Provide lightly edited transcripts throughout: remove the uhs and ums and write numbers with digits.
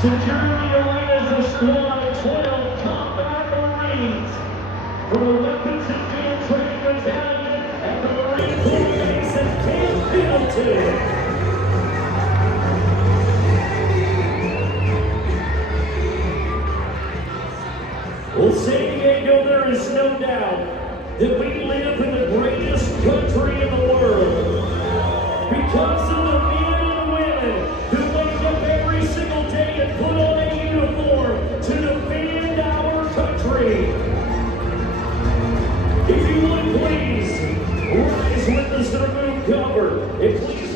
Securing the arenas of Squad 12 Combat Marines from the Weapons and Field Training Battalion at the Marine Corps Base at Camp Pendleton. Well, San Diego, there is no doubt that we live in the greatest country in the world because of the men and women who wake up every single day and put on a uniform to defend our country. If you would please rise with us to remove cover, and please.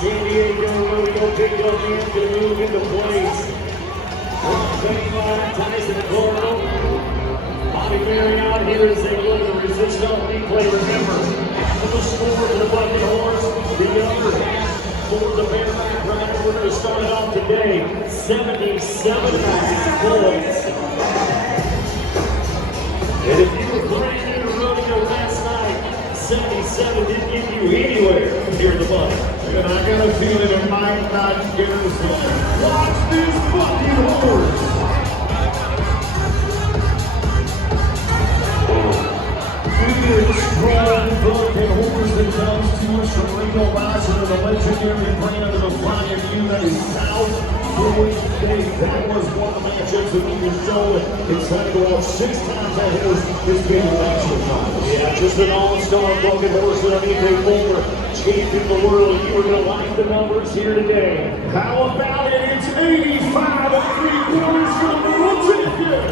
San Diego Rodeo picked up in to move into place. Tyson Corral. Bobby Marriott here as they look at the resist on replay. Remember, after the score for the Bucket Horse, the upper half for the Bareback Riding. We're going to start it off today, 77.5 points. And if you were brand new to rodeo last night, 77 didn't get you anywhere here in the money. And I got a feeling it might not get us going. Watch this Bucket Horse. Big, strong Bucket Horse that comes to us from Ringo Boston and the legendary brand of the Flying United South. That was one of the matchups that we were showing. It's going to go out 6 times that horse is being national finals. Yeah, just an all-star Bucket Horse underneath a former champion of the world. You are going to like the numbers here today. How about it? It's 85 and 3/4 from the world champion.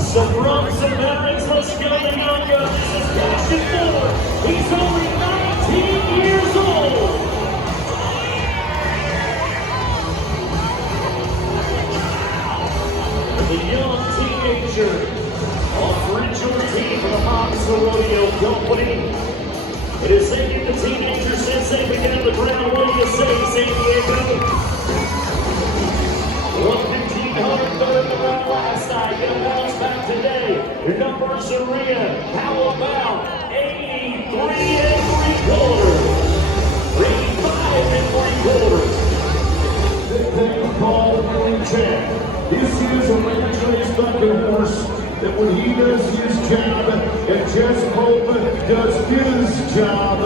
Some Bronc, some veterans, let's go to young guns. This is Passion Ford. He's only 19 years old. The young teenager off Richard team from the Petco Rodeo Company. It is thinking the teenager since they began on the ground. What do you say, San Diego? 1,500 third in the round last night. Gonna bounce back today. Your numbers are in. How about 83 and 3/4? 85 and 3/4. The thing called Willie Jack. This is a ranch-raised Bucket Horse that when he does his job and Jess Pope does his job,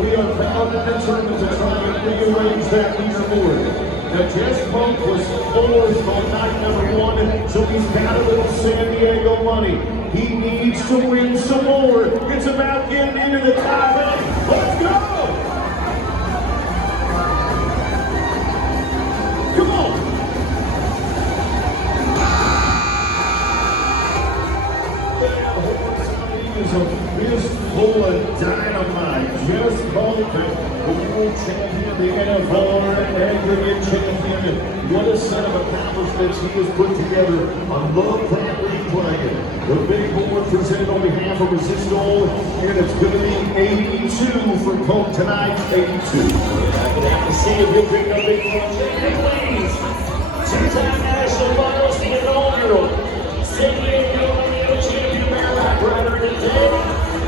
we are bound and determined to try and rearrange that leaderboard. Now, Jess Bronc was fourth on night number one, so he's got a little San Diego money. He needs to win some more. It's about getting into the top 8. Let's go! Come on! Is a fistful of dynamite. Jess Bronc, the world champion, the NFL aggregate champion. What a set of accomplishments he has put together. I love that replay. The big board presented on behalf of Resistol, and it's going to be 82 for Coke tonight. 82. I'm gonna have to see if he'll pick up big please. Two-time national finalist, the inaugural San Diego Rodeo champion Bareback Rider today.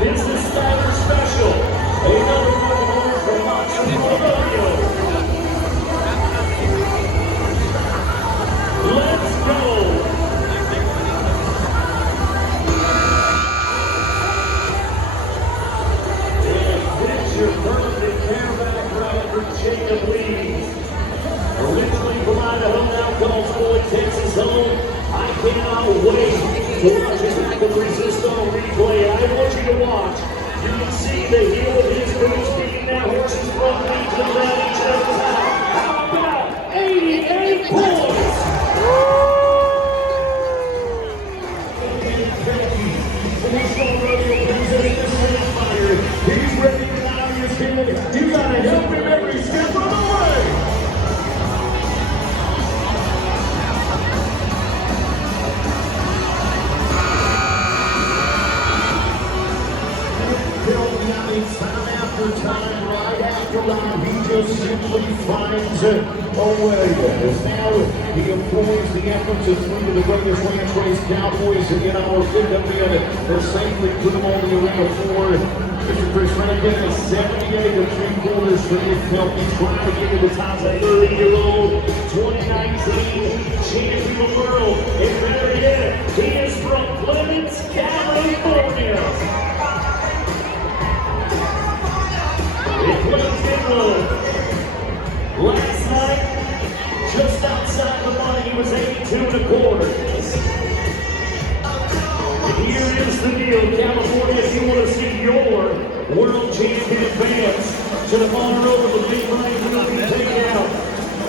This is Starter Special. Another one from San Diego Rodeo. Let's go. Picture perfect bareback rider Jacob Leeds. Originally from Idaho, now calls Boyd, Texas home. I cannot wait to watch his Anthem resist on replay. I want you to watch. You can see the heel of his boots beating that horse's front legs and down each other's out. How about 88 points? He's ready to get out of his field. You gotta help him every step of the way. Time after time, right after right, he just simply finds a way. As now he employs the efforts of three of the greatest ranch race cowboys in our pickup in and safely put them on the arena floor. Mr. Chris Rennigan is 78 and 3/4 for his help. He's trying to get to the top of 30-year-old 2019 champion of the world. And better yet, he is from Clements, California. Last night, just outside the money, he was 82 1/4. And here is the deal, California, if you want to see your world champion fans, should have gone over the big money will be taken out.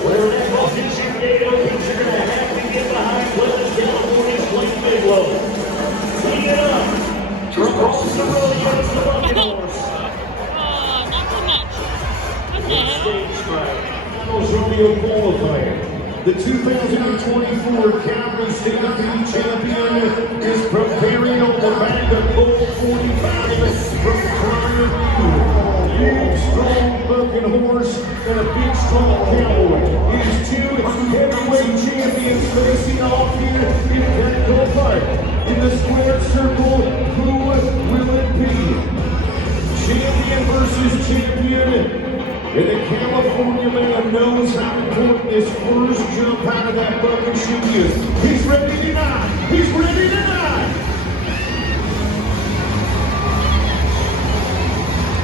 Wherever that position gate opens, you're going to have to get behind Clemens, California's playing big low. Clean it up. Across the rodeo is the bucket horse. Rodeo qualifier. The 2024 Calgary State champion is preparing on the back of Gold 45 from Prior View. Big, strong bucking horse and a big, strong cowboy. His two heavyweight champions facing off here in Petco Park. In the square circle, who will it be? Champion versus champion. And the California man knows how important this first jump out of that bucket should is. He's ready tonight. He's ready tonight.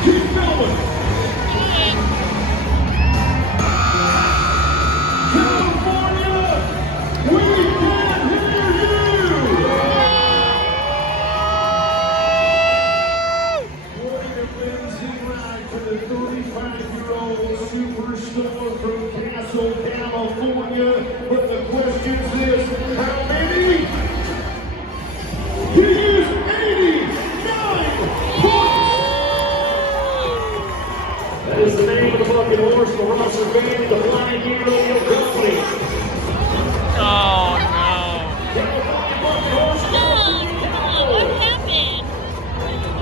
Keep going. California, we can hear you. What a amazing ride for the 35-year-old superstar from Castle, California. But the question is this, how many? He is 89 points! That is the name of the bucket horse, the Rosser Band, the Flying Deer Rodeo Company. Oh no. California bucket horse, What happened?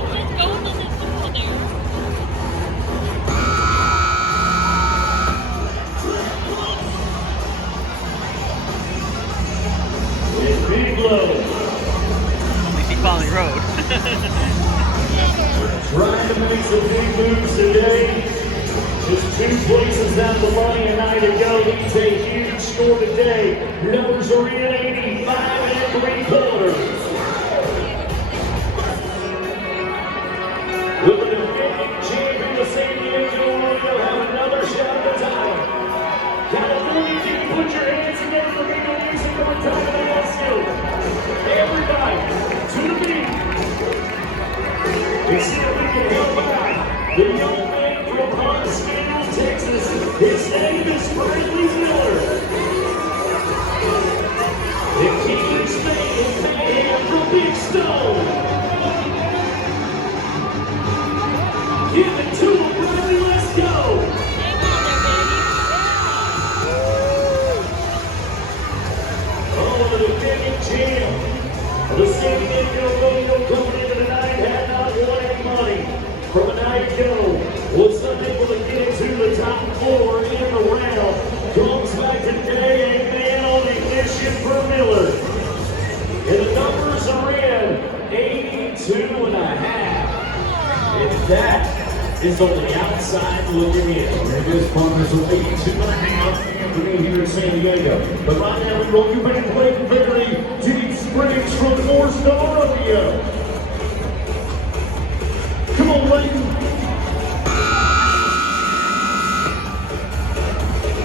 Just go into the circle there. it's big low. At least he finally rode. Trying to make some big moves today. Just 2 places out the money a night ago. Needs a huge score today. Numbers are in 85 3/4. Will the defending champion of San Diego Rodeo have another shot at the title? California and see if we can help out the young man from Huntsville, Texas. His name is Bradley Miller. The King's man from Big Stone. Give it to him, Bradley. Let's go. The defending champ of the San Diego Rodeo coming into the night had not won any money from a night ago, was unable to get into the top 4 in the round, comes back today, a man on a mission for Miller. And the numbers are in 82 and a half. And that is on the outside looking in. And this partners with 82 and a half here in San Diego. But right now we roll you back Lake Very Deep Springs from the San Diego Rodeo. Come on, Layton.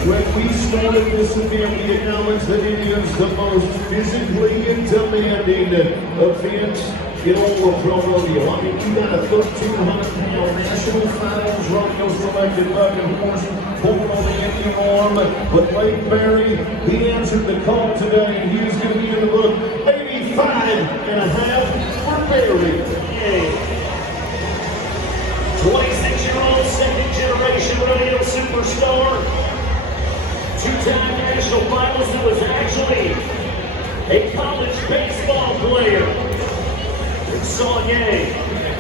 When we started this event, we acknowledged that it is the most physically demanding event in all of pro rodeo. I mean, you got a 1,300-pound national finals rodeo selected bucking horse pulling on the Indian arm. But Lake Berry, he answered the call today, and he was going to be in the book 85 and a half for Berry. 26-year-old second-generation rodeo superstar. Two-time national finalist who was actually a college baseball player. Sonye,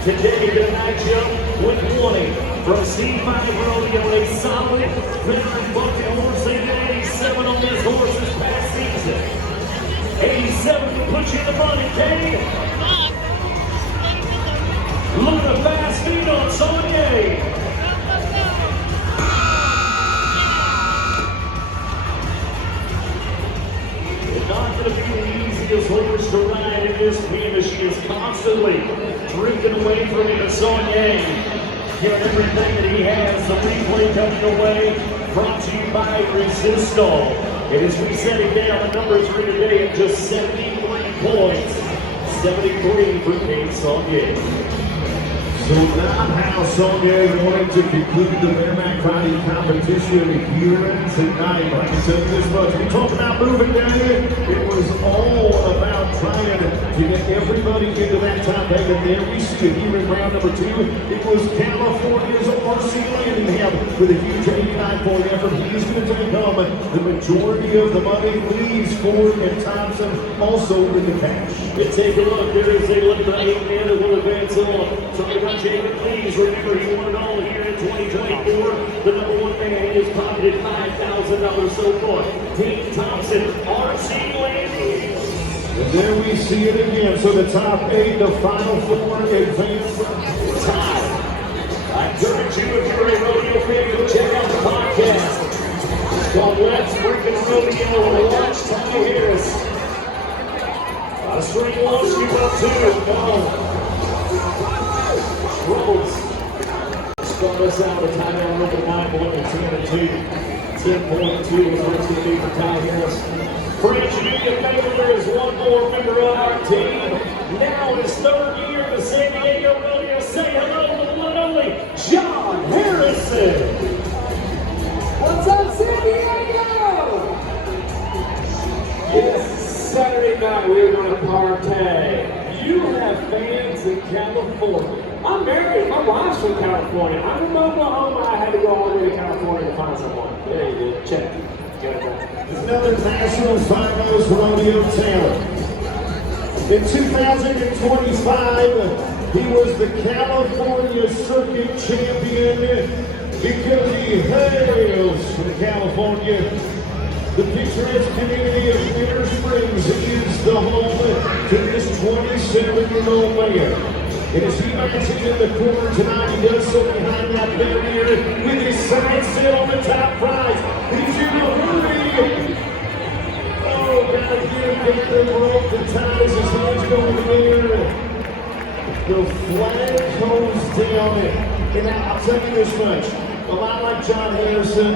today the night jump with 20 from C5 Rodeo, a solid veteran bucking horse. They did 87 on this horse this past season. 87 to put you in the money, Katie. Look at the fast feet on Sonye. Not going to be the easiest horse to ride in this canvas. She is constantly drinking away from him. Sonye, giving everything that he has. The replay coming away, brought to you by Resistol. And as we set him down, the number 3 today at just 73 points. 73 for Kate Sonye. So now how Sonye wanted to conclude the Bareback Riding competition here tonight. Like I said this much, we talked about moving down here. It was all about trying to get everybody into that top 8. And there we see it here in round number 2. It was California's R.C. Landingham with a huge 89-point effort. He's going to take home the majority of the money. Leaves Ford and Thompson also in the cash. And take a look. There is a look at 8 man that will advance on. Talking about Jacob Lees. Remember, he won it all here in 2024. The number 1 man is pocketed $5,000 so far. Dean Thompson, R.C. Landingham. And there we see it again. So the top 8, the final 4 advance. Time. I encourage you, if you're a rodeo fan, to check out the podcast. It's called Let's Freaking Rodeo and watch Tommy Harris. A string loss, you up too. Troubles. Start us out with Ty Harris over 9 point and 10 and 2. 10.2 is what's going to be for Ty Harris. Friends, you do me a favor, there is one more member of our team. Now in his 3rd year of the San Diego Rodeo. Say hello to the one and only John Harrison. What's up, San Diego? Yes, Saturday night we're going to party. You have fans in California. I'm married. My wife's from California. I'm from Oklahoma. I had to go all the way to California to find someone. There you go. Check. Another national finals rodeo talent. In 2025, he was the California Circuit Champion because he hails from California. The picturesque community of Inner Springs is the home to this 27-year-old man. And as he marches in the corner tonight, he does so behind that barrier with his side set on the top prize. He's in a hurry. Oh, gotta get them rope the ties. His hands go in the air. The flag goes down. And I'll tell you this much. A lot like John Harrison,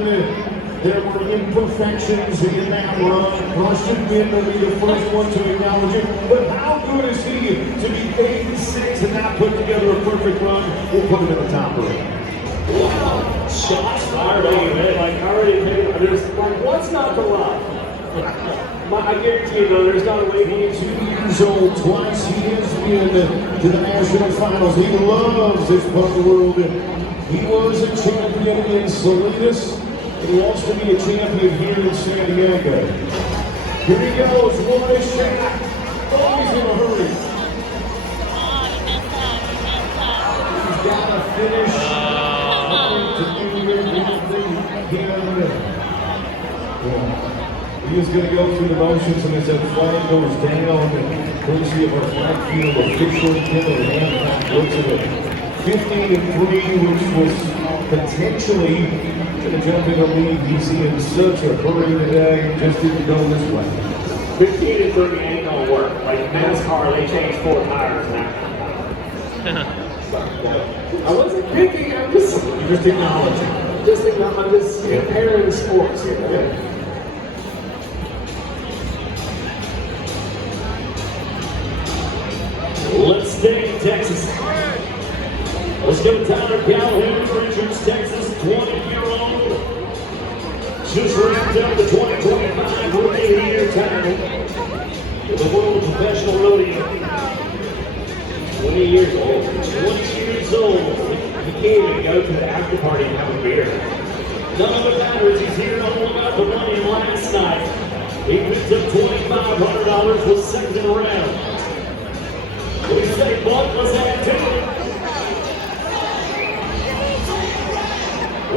There were imperfections in that run. Rustin Wynn will be the first one to acknowledge it. But how good is he to be 8-6 and not put together a perfect run? We'll put him in the top three. Wow. Shots fired already. Like, already, there's, like, what's not to love? I guarantee you, though, there's not a way he is 2 years old, twice he has been to the national finals. He loves this part of the world. He was a champion in Salinas, and he wants to be a champion here in San Diego. Here he goes, what a shot. Always in a hurry. He's got to finish. He is going to go through the motions, and as that flag goes down, courtesy of our flag field official, Killer Anthem looks at it. 15-3, which was potentially going to jump in the lead. He's in such a hurry today, just didn't go this way. 15-3 ain't gonna work. Like NASCAR, they changed 4 tires now. I wasn't picking, I'm just acknowledging. I'm just comparing sports here. Okay? Let's stay in Texas. Let's go to Tyler Calhoun, Richards, Texas, 20-year-old. Just wrapped up the 2025 Rookie of the Year title in the world of professional rodeo. 20 years old. 20 years old. He can't even go to the after party and have a beer. None of it matters. He's here all about the money last night. He picked up $2,500 with second round. We say, Bronc, let's add to it.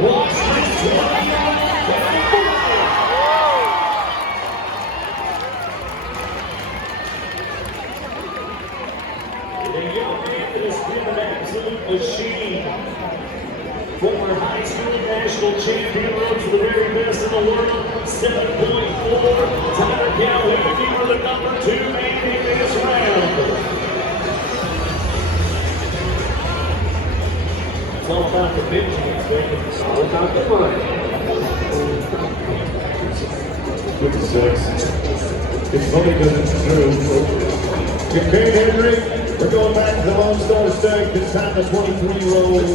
Watch this 20. The young man that has been an absolute machine. Former high school national champion, runs the very best in the world. 7.4. Tyler Calhoun, you were the number 2 man in this round. It's all about the big chance, baby. It's all about the money. 56. It's funny because it's true. Okay, Henry, we're going back to the Lone Star State. This time the 23-year-old.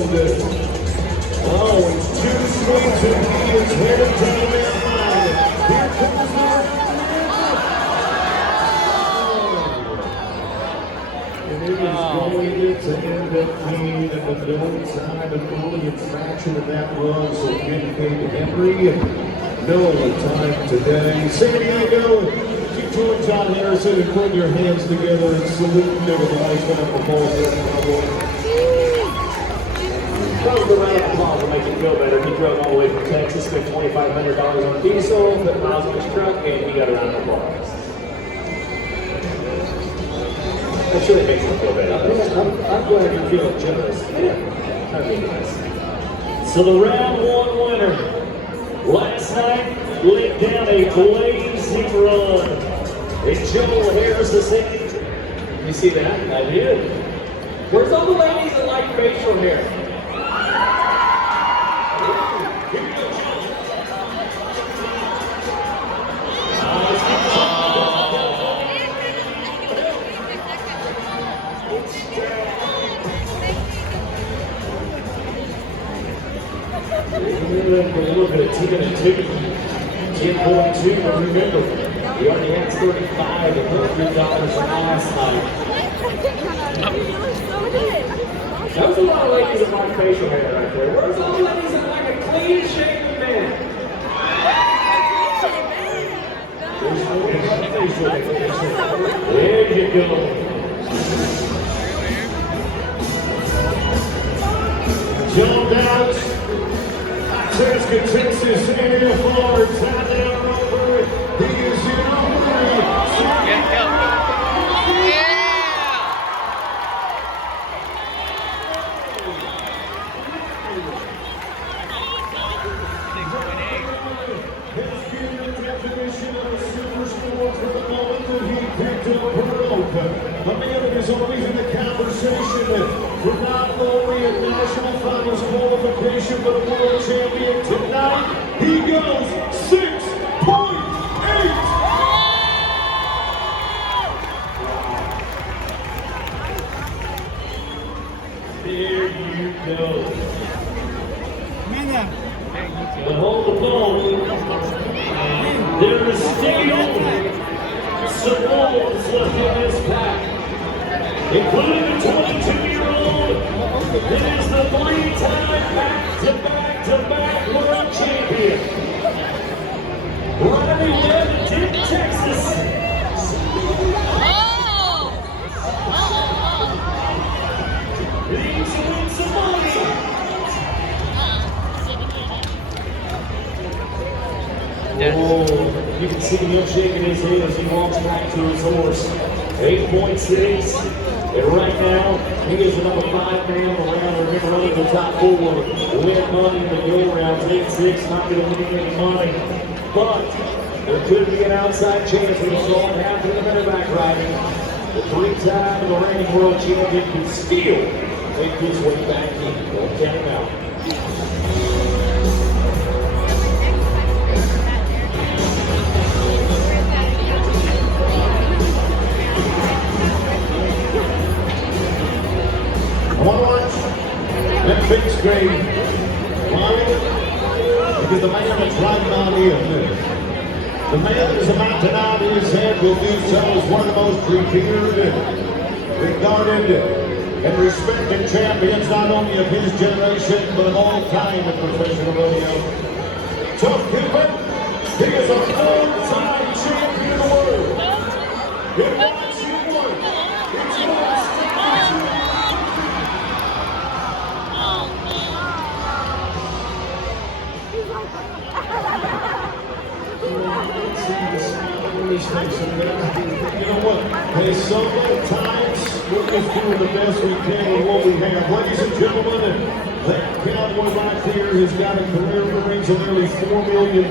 Oh, it's too sweet to be. It's headed to the line. Here comes the and it is going to end up being the no time and only infraction of that run. So vindicate Henry. No time today. San Diego, keep joining John Harrison and put your hands together and salute everybody's going to perform. That was the round of applause to make him feel better. He drove all the way from Texas, spent $2,500 on diesel, put miles on his truck, and he got a round of applause. That surely makes him feel better. I'm glad you feel generous. Yeah, I mean, yes. So the round 1 winner last night laid down a blazing run. And Joe Harris the second. You see that? I did. Where's all the ladies that like facial hair? A little bit of 10 and 2. 10.2, but remember, we already had 35 and $100 last night. That was a lot of ladies that like facial hair right there. Where's all the ladies that like a clean shaven man? There you go. John Dallas, Texas, Texas, San Diego, Florida, San Diego Rodeo. He is in a man that is always in the conversation for not only a national finals qualification, but a world champion tonight. He goes left in this pack, including the 22-year-old that is the three-time back-to-back-to-back world champion. Riding out of Texas. Needs to win some money. Oh, you can see him shaking his head as he walks back to his horse. 8.6. And right now, he is the number 5 man around. Remember, only the top 4 win money in the go-rounds. 8.6, not going to win any money. But there could be an outside chance when it's all happen in the bareback riding. The 3-time reigning world champion can still make his way back in. Don't count him out. That big screen. Why? Because the man that's riding on in. The man that is about to nod his head will do so as one of the most revered, regarded, and respected champions, not only of his generation, but of all time in professional rodeo. Tough Cupid, he is a 4-time champion of the world. It wants you one. It's yours. You know what? Hey, sometimes we're just doing the best we can with what we have. Ladies and gentlemen, that cowboy right there has got a career earnings of nearly $4 million.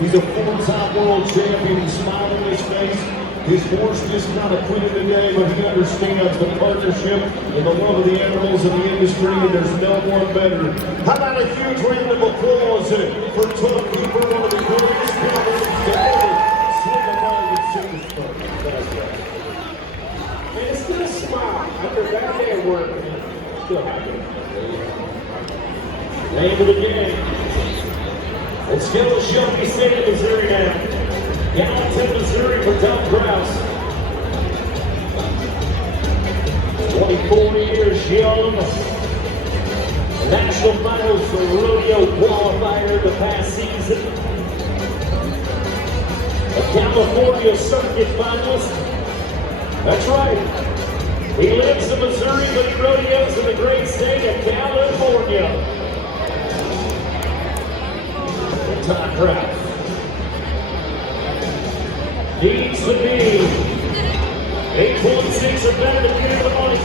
He's a 4-time world champion. He's smiling on his face. His horse just kind of quit in the game, but he understands the partnership and the love of the animals in the industry, and there's no one better. How about a huge round of applause for Tough Keeper, one of the greatest cowboys to ever swing a ride in Superstar. Man, it's still a smile after that day at work. Still happy. Name of the game. Let's go to Shelby City, Missouri now. Anthem, Missouri for Tom Kraus. 24 years young. National finals for rodeo qualifier the past season. A California circuit finalist. That's right. He lives in Missouri, but he rodeos in the great state of California. Tom Kraus needs to be 8.6 or better to get the money.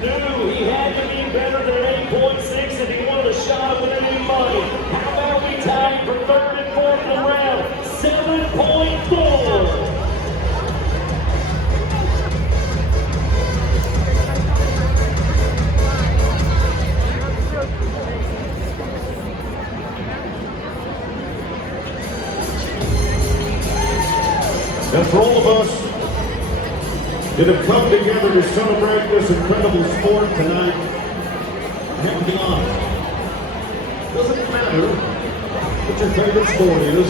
Knew he had to be better than 8.6 if he wanted a shot at winning money. How about we tie for 3rd and 4th in the round? 7.4. And for all of us that have come together to celebrate this incredible sport tonight, and beyond, doesn't matter what your favorite sport is,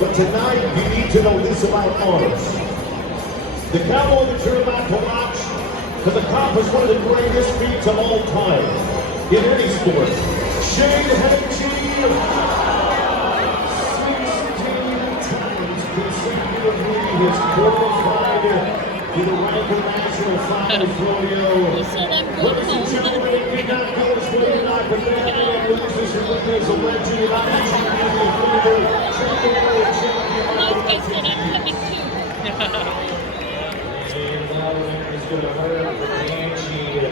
but tonight you need to know this about ours. The cowboy that you're about to watch has accomplished one of the greatest feats of all time in any sport. Shane Hennessy, 16 times consecutively has qualified to the Rankin National Finals Rodeo. Ladies and gentlemen, it did not go his way tonight, but that man loses your win as a legend, and I'm actually going to be a champion world champion. I said I'm coming too. Is going to hurt for Angie.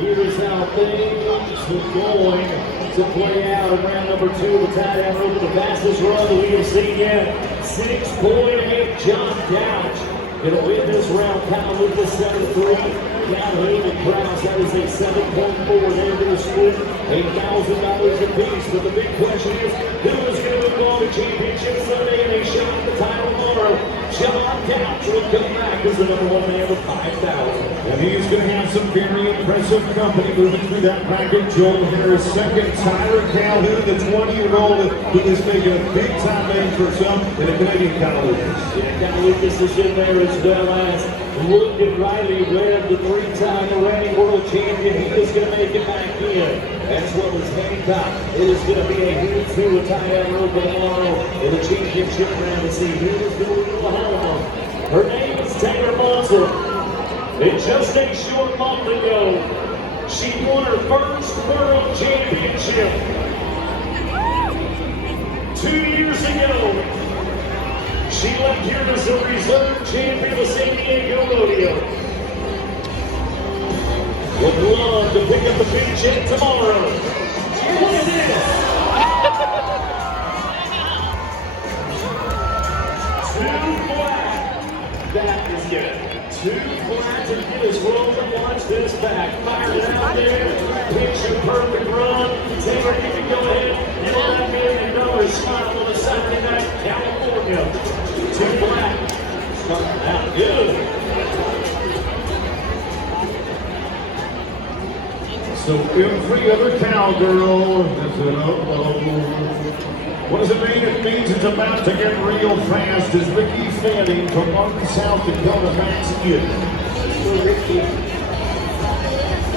Here's how things are going to play out in round number 2. The tie-down rope, the fastest run that we have seen yet. 6.8 John Couch. Going to win this round. Kyle with the 7-3. Calhoun and Kraus, that is a 7.4. They're going to split $8,000 apiece. But the big question is, who is going to move on to Championship Sunday and a shot at the title tomorrow? John Couch will come back back as the #1 man with 5,000. And he's going to have some very impressive company moving through that package. Joel Harris second, Tyler Calhoun, the 20-year-old who is making a big-time name for himself in the Canadian Kyle Lucas. Yeah, Kyle Lucas is in there as well as Logan Riley, Webb, the 3-time reigning world champion. He is going to make it back in, as well as Hancock. It is going to be a huge two with tie-down rope tomorrow in the championship round to see who is going to Oklahoma. Her name is Taylor Monson. And just a short month ago, she won her first world championship. 2 years ago, she left here as a reserve champion of San Diego Rodeo. Would love to pick up the big check tomorrow. Look at this. 2 flat. That is good. 2 flat to get us rolling. Watch this back. Fire it out there. Picture perfect run. Taylor, you can go ahead and let that $1 million smile on a Saturday night in California. 2 flat. Starting out good. So every other cowgirl is an uh-oh. What does it mean? It means it's about to get real fast as Ricky Fanning from Bronc, South Dakota backs in.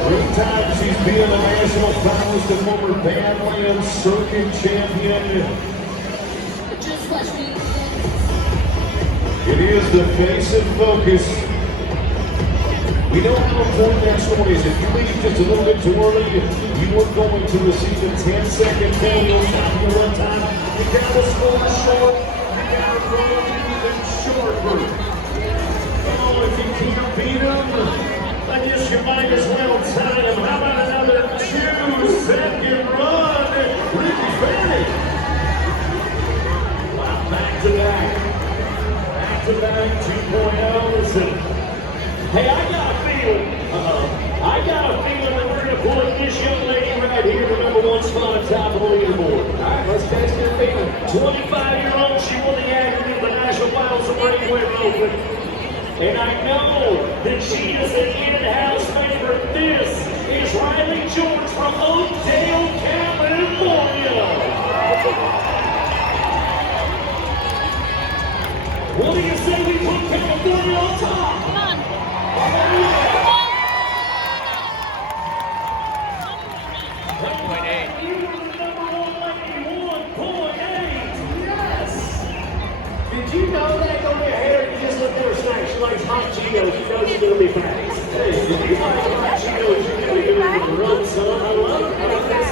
3 times he's been a national finalist and former Badlands Circuit champion. It is the face and focus. We know how important that story is. If you leave just a little bit too early, you are going to receive a 10-second penalty. Stop your run time. You gotta score short. You gotta run even shorter. Oh, if you can't beat them, I guess you might as well tie him. How about another 2-second run? Ricky Fanning. Wow, back to back. Back to back 2.0s. Hey, I got a feeling that we're going to pull this young lady right here, the #1 spot on top of the leaderboard. All right, let's test your feeling. 25-year-old, she won the aggregate of the national finals of Breakaway Roping. And I know that she is an in-house favorite. This is Riley George from Oakdale, California. What do you say we put California on top? Come on. Did you know that on your hair? You just look at her snack. She likes hot Cheetos. You know she's gonna be fast. Hey, if you like hot Cheetos, you're gonna get into the road, son. I love it. I love this.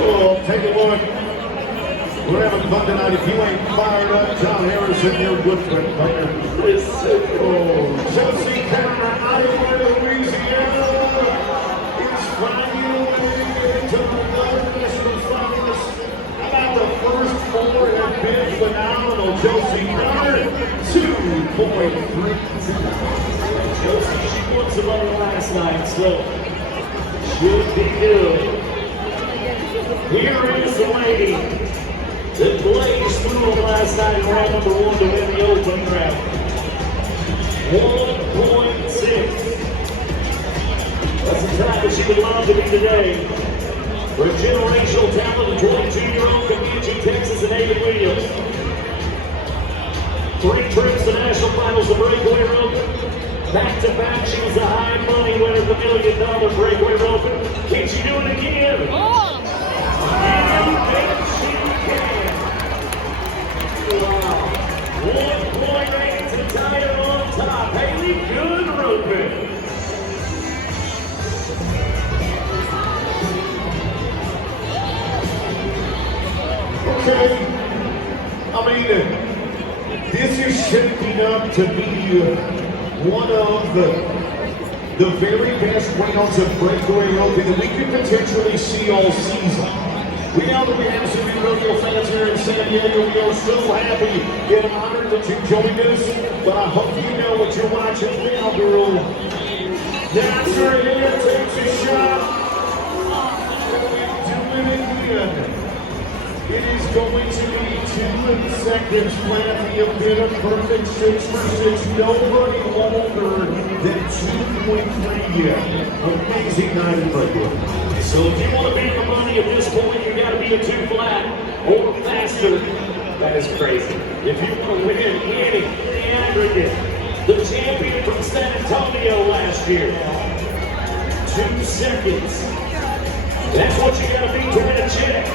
Oh, take a look. We're having fun tonight. If you ain't fired up, John Harrison, you're good for it, player. Oh, Chelsea Counter, Iowa, Louisiana. It's finally to the national finals. How about the first 4 have been phenomenal? Chelsea Counter, 2.3. Josie, she won some money last night, so should be good. Here is the lady that blazed through them last night in round #1 to win the open round. 1.6. That's the time that she would love to be today. For a generational talent, the 22-year-old from Angie, Texas, and David Williams. 3 trips to national finals of Breakaway Roping. Back-to-back, she was a high money winner for $1 million Breakaway Roping. Can she do it again? Oh. You bet she can. Wow. 1.8 to tie her on top. Haley, good roping. Okay. I mean, this is shaping up to be one of the very best rounds of Breakaway Roping that we could potentially see all season. We know that we have some new rodeo fans here in San Diego. We are so happy and honored that you joined us. But I hope you know what you're watching now, girl. That's her here, takes a shot. winning win. It is going to be 2 seconds flat. The bit of perfect 6 for 6. Nobody older than 2.3 yet. Amazing night in Breakaway. So if you want to beat the money at this point, you got to be a 2 flat or faster. That is crazy. If you want to win any aggregate, the champion from San Antonio last year, 2 seconds. That's what you got to beat to win a check.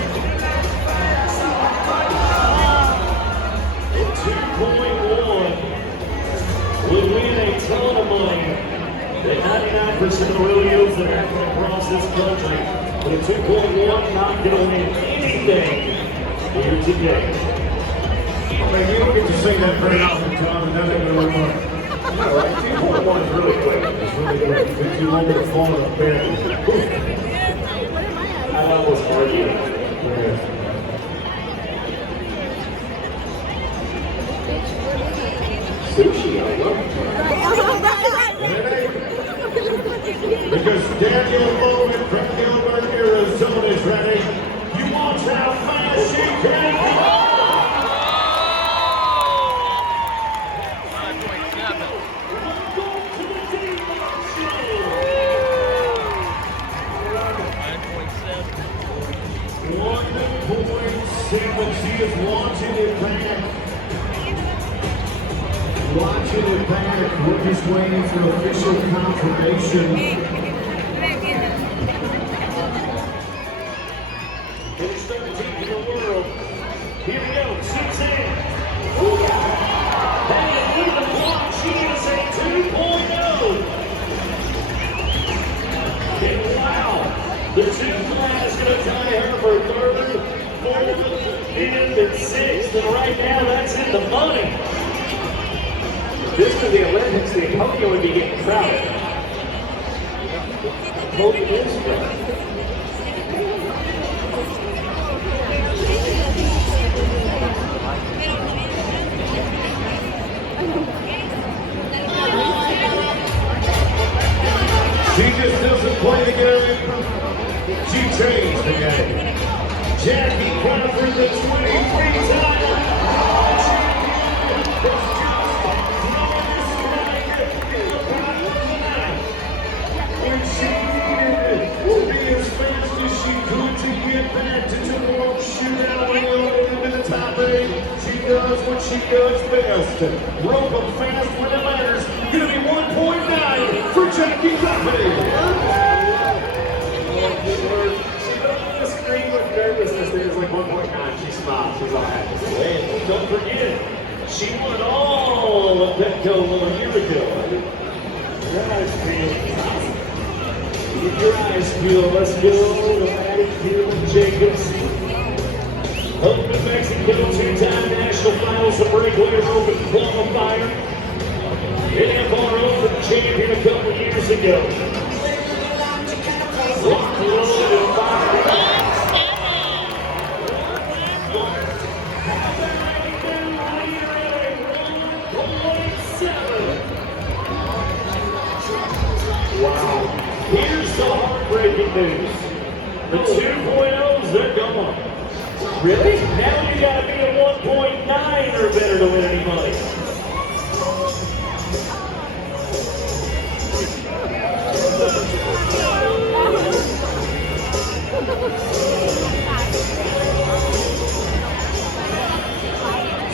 2.1 would win a ton of money. That 99% of the rodeos that happen across this country, but a 2.1 not going to win anything here today. I mean, you don't get to say that very often, John, and that's really fun. All right, 2.1 is really quick. It's really good. It takes you a little bit of fun up there. I almost argue. Sushi, I love it. Because Daniel Bowman from Gilbert, Arizona is ready. You watch how fast she can go. She is launching it back. Launching it back. We're just waiting for official confirmation. Finish 13th in the world. Here we go, 6'8". Oh yeah! Hey, with the block, she is a 2.0. And wow, the 2 flat is going to tie her for 3rd, 4th, 5th, and 6th, and right now that's in the money. This is the Olympics, the podium would be getting crowded. The podium is crowded. She just doesn't play the game. She changed the game. Jackie Crawford, the 23-time when she needed to be as fast as she could to get back to the world shootout and into the top 8. She does what she does best. Rope them fast when it matters. Gonna be 1.9 for Jackie Crawford. With nervousness, there's like 1.9. She smiled. She's all happy. And don't forget, she won all of Petco 1 year ago. Your eyes feel. Keep your eyes peeled. Let's go to Maddie Pearl Jacobs. Up in Mexico, 2-time national finals of Breakaway Roping qualifier. NFR Open champion a couple years ago. Rock, loaded, and fired. Wow. Here's the heartbreaking news. The 2.0s, they're gone. Really? Now you gotta be a 1.9 or better to win any money.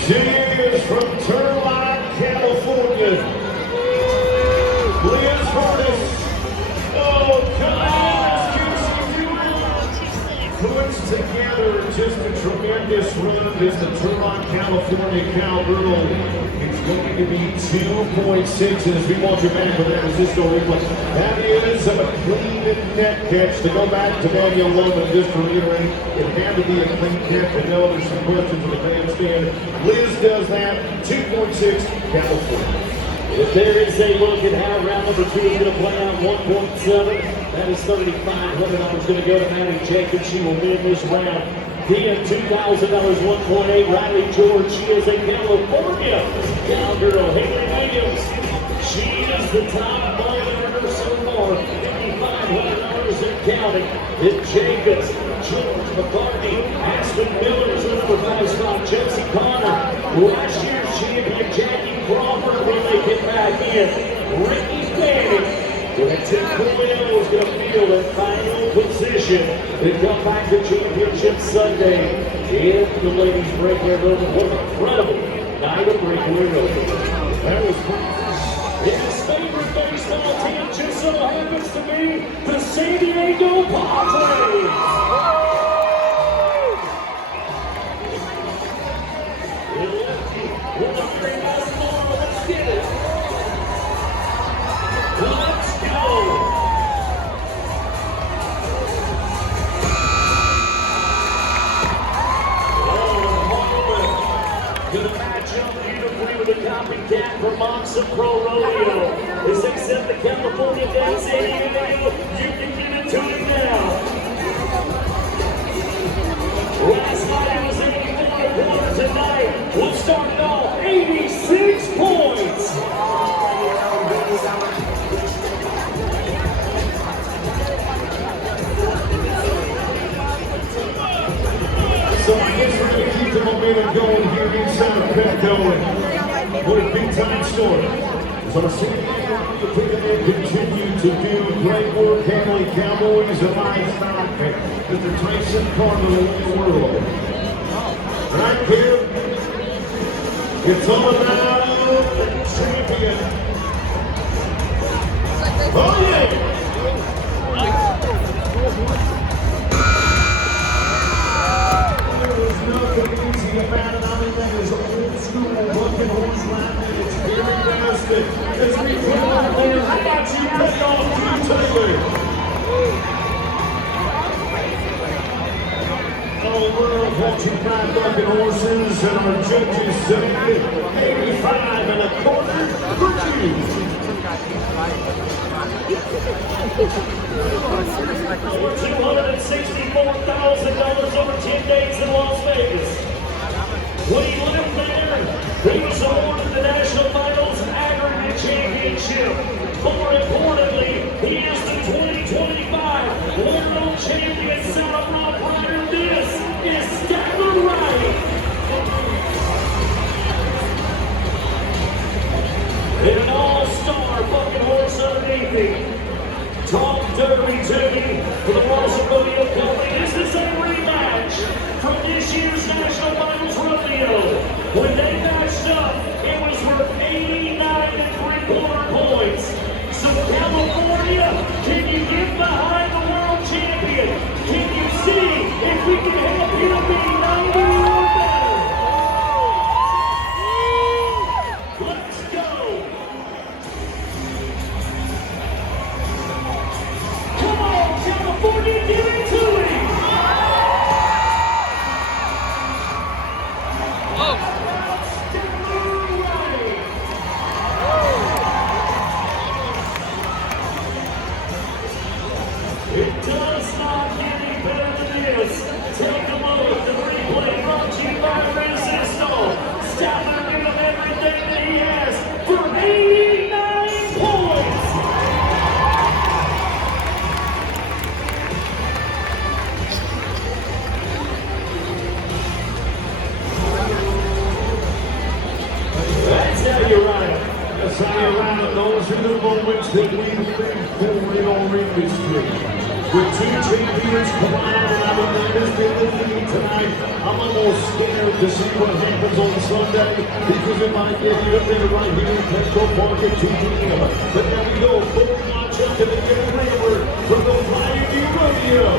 She is from Turlock, California. Liz Curtis. Oh, God. Puts together just a tremendous run. This is the Turlock, California Cowgirl. It's going to be 2.6. And as we watch it back with that Francisco replay, that is a clean net catch. To go back to Daniel Loman, just to reiterate, it had to be a clean catch. I know there's some questions in the bandstand. Liz does that. 2.6, California. If there is a look at how round number 2 is going to play out, 1.7, that is $3,500 going to go to Maddie Jacobs. She will win this round. PM $2,000, 1.8. Riley George, she is a California cowgirl. Henry Williams, she is the top money earner so far. $5,500 in County. It's Jacobs, George McCartney, Aspen Miller is the number 5 spot, Josie Connor, last year's champion Jackie Crawford will make it back in. Ricky Fanning with a 10.0 is going to field at final position. They come back to championship Sunday in the ladies' breakaway roping. What an incredible night of breakaway roping. That was his favorite baseball team just so happens to be the San Diego Padres. With the very best tomorrow, let's get it. Let's go. Gonna match up beautifully with a copycat from Monza Pro Rodeo. Is accept the California dance video. You can give it to him now. Last night it was 84 to 1. Tonight we'll start it off 86 points. So I guess we're going to keep the momentum going here inside of Petco and what a big time story. So the San Diego Rodeo continue to do great work handling Cowboys and livestock with the Tyson Carnival in the world. Right here, it's all about the champion. Oh yeah! Nothing easy about it. I mean, that is old school bucking horse riding. It's very fantastic. As we put out there, how about you take off Drew Taylor? All the world watching 5 bucking horses, and our judges say 85 and a quarter for you. Over $264,000 over 10 days in Las Vegas. When he left there, he was awarded the National Finals Aggregate Championship. More importantly, he is the 2025 World Champion Saddle Rock Rider. This is Stagger Riding. And an all-star bucking horse underneath him. Talk dirty to me for the Bronc Rodeo Company. This is a rematch from this year's National Finals Rodeo. When they matched up, it was worth 89 3/4 points. So California, can you get behind the world champion? Can you see if we can help him be 90 or better? Let's go! Come on, California, give it to him! It does not get any better than this. Take a look at the replay brought to you by Resistol. Stop and give him everything that he has for 89 points. That's how you ride it. That's how you ride it. Those are the moments that we've been pouring on industry. With 2 champions colliding, I mean, that has been the theme tonight. I'm almost scared to see what happens on Sunday because it might get you up there right here in Petco Park at 2 p.m. But now we go full notch up to the Gary River from the Pioneer Rodeo.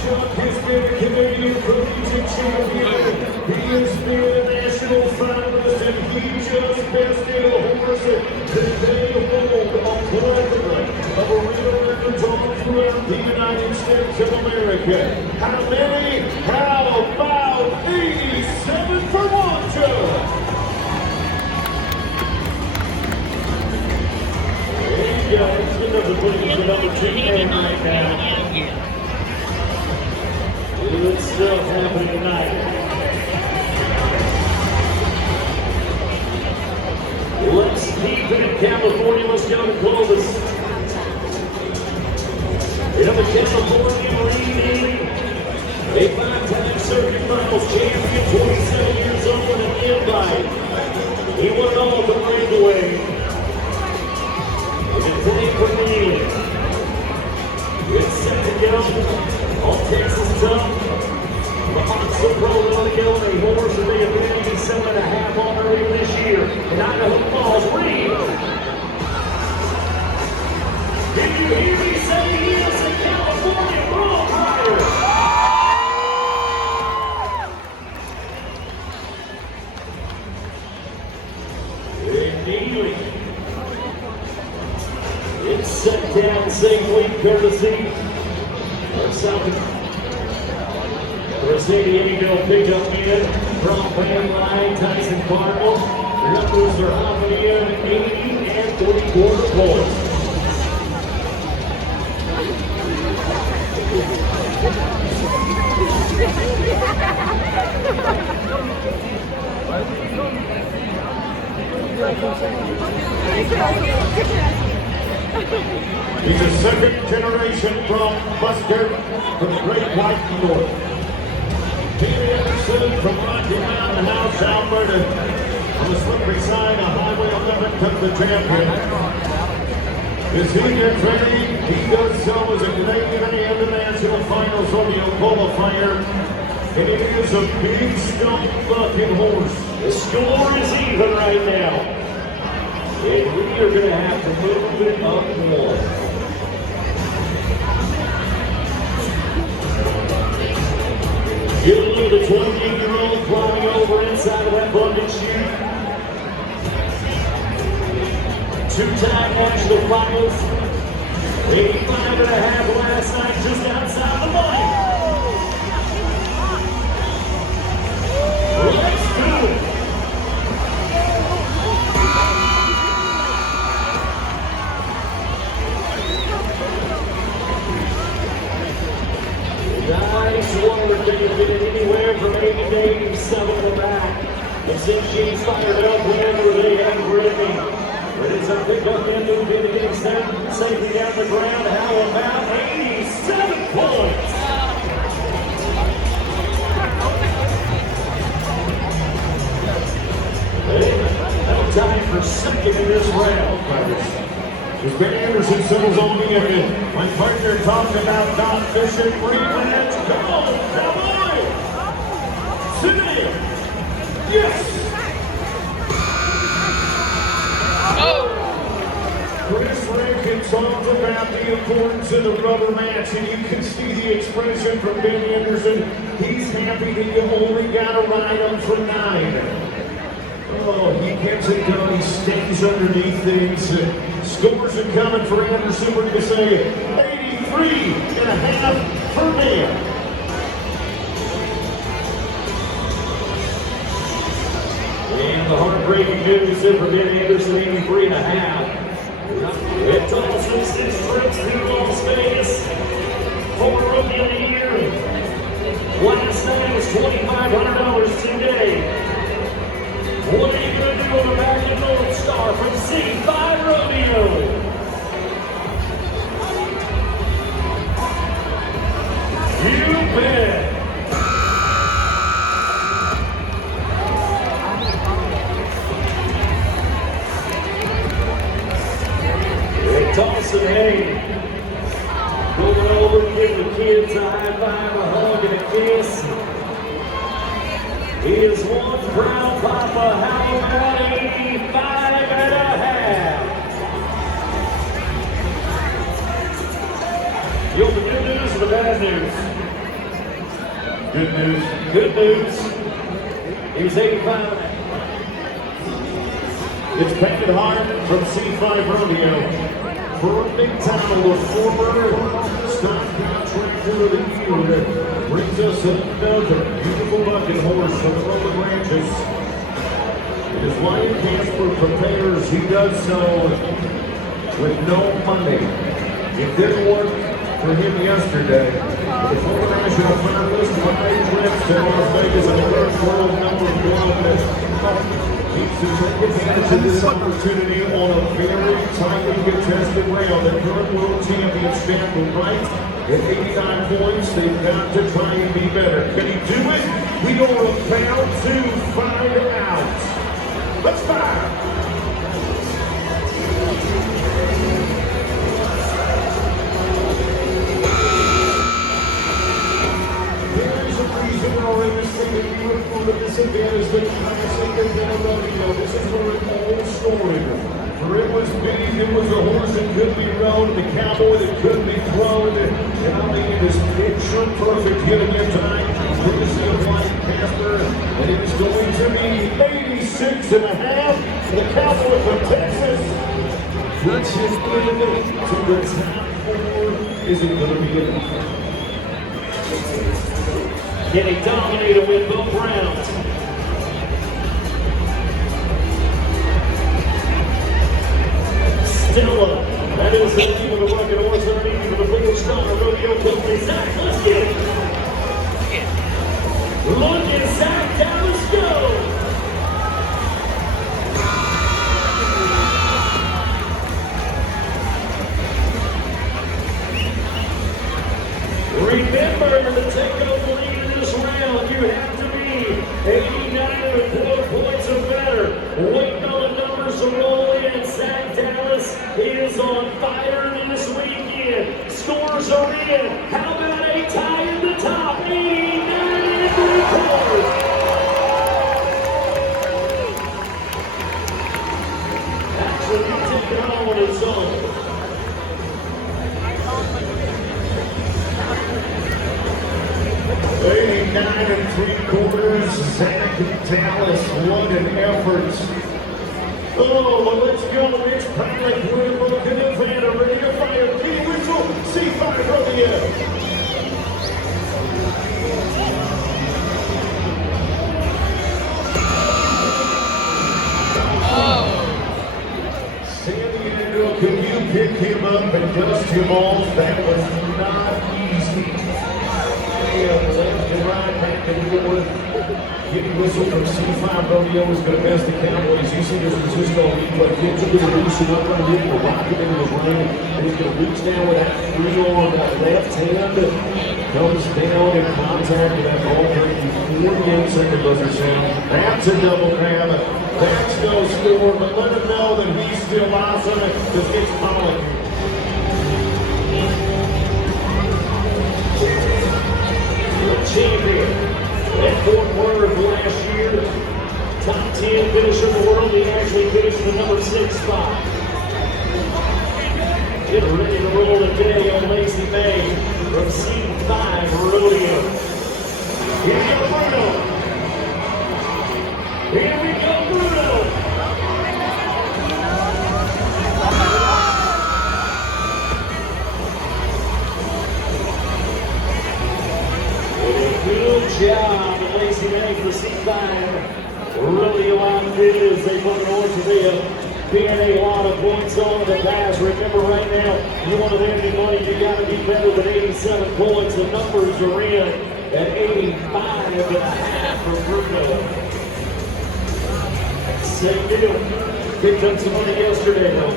Chuck has been a Canadian collegiate champion. He has been a national finalist, and he just bested a horse that they hold a plethora of arena records all throughout the United States of America. How many? How about 87 for one, Chuck? There you go. It's another winning for number 2 game right now. Good stuff happening tonight. night. He won it all at the Breakaway. He's been playing for me. It's set to go. All Texas tough. The Monster Pro Rodeo, a horse that they have been even 7.5 on earlier this year. And Idaho Falls Reed. Did you hear me say he is a California Bronc rider? Indeed. It's set down safely, courtesy of South San Diego pickup in from Van Line, Tyson Cardinal. The numbers are hopping in 80 and 3/4 points. He's a second generation from Buster from the Great White North. Anderson from Rocky Mountain House, Alberta. On the slippery side of Highway 11 took the champion. Is he gets ready? He does so as a Canadian and International Finals Rodeo qualifier. And it is a big stump bucking horse. The score is even right now. And we are going to have to move it up more. You'll leave the 28-year-old climbing over inside of that bundle chute. Two-time national finals. 85.5 last night, just outside the money. Let's do it. Nice work. They have been anywhere from 80 to 87 in the back. And since she's fired up, whenever they have gripping. But it's a pickup and move in against them. Safely down the ground. How about 87 points? No time for second in this round. As Ben Anderson settles on the end, my partner talked about not fishing rematch. Come on, cowboy! Sit in! Yes! Chris Rankin talks about the importance of the rubber match, and you can see the expression from Ben Anderson. He's happy that you only got to ride him for 9. Oh, he gets it done. He stays underneath things. Scores are coming for Anderson. We're going to say 83.5 per man. And the heartbreaking news is for Ben Anderson, 83.5. Ed Thompson, 6 trips to Las Vegas. 4 rookie of the year. Last night was $2,500 today. What are you going to do on the back of North Star from C5 Rodeo? You bet. Dawson Hay going over and giving the kids a high five, a hug, and a kiss. He is one proud papa. How about 85.5? You want the good news or the bad news? Good news. Good news. He was 85. It's painted hard from C5 Rodeo. For a big time, the former stock contractor of the year that brings us another beautiful bucking horse from Rolling Ranches. It is Ryan Casper prepares. He does so with no money. It didn't work for him yesterday. The former national finalist, 1 trips to Las Vegas, and third world number 1. Needs to take advantage of this opportunity on a very tightly contested round. The current world champion stand right at 89 points. They've got to try and be better. Can he do it? We are about to find out. Let's fire. There's a reason we're in this thing that we refer to this event as the San Diego Rodeo. This is where it all started. For it was big, it was a horse that could be rode, the cowboy that could be thrown, and I mean it is picture perfect here again tonight. Courtesy of White Casper, and it is going to be 86 and a half for the cowboy from Texas. Puts his in to the top four. Is it going to be enough? Getting dominated with both rounds. Stella, that is the name of the rugged horse underneath for the British Star Rodeo Company. Zach, let's get it. Look at Zach Dallas go. Remember to take over the lead in this round. You have to be 89 points or better. Waiting on the numbers to roll in. Zach Dallas is on fire this weekend. Scores are in. How about a tie in the top? 89 and 3/4. Actually, you take it on its own. Nine and 3/4, Zach Dallas, what an effort. Oh, well, let's go. It's Pilot. We're looking at Vanna, ready to fire. Key whistle, C5 Rodeo. San Diego, can you pick him up and dust him off? That was not easy. Left and right, back and forth. Getting whistle from C5 Rodeo is going to best the Cowboys. You see this Francisco but gets into the loosen up underneath, will rock him into the ring, and he's going to reach down with that free arm, that left hand comes down in contact with that ball breaking 48-second buzzer sound. That's a double grab. That's no score, but let him know that he's still awesome because it's Pollock. Champion at Fort Worth last year. Top 10 finisher in the world. He actually finished the number 6 spot. Getting ready to roll today on Lacey May from C5 Rodeo. Here we go, Bruno. Here we go, Bruno. Good job, Lacey May for C5. Rodeo outfit they put North Sevilla. Being a lot of points on the pass. Remember right now, you want to win any money, you got to be better than 87 points. The numbers are in at 85 and a half for Bruno. Same deal. Picked up some money yesterday though.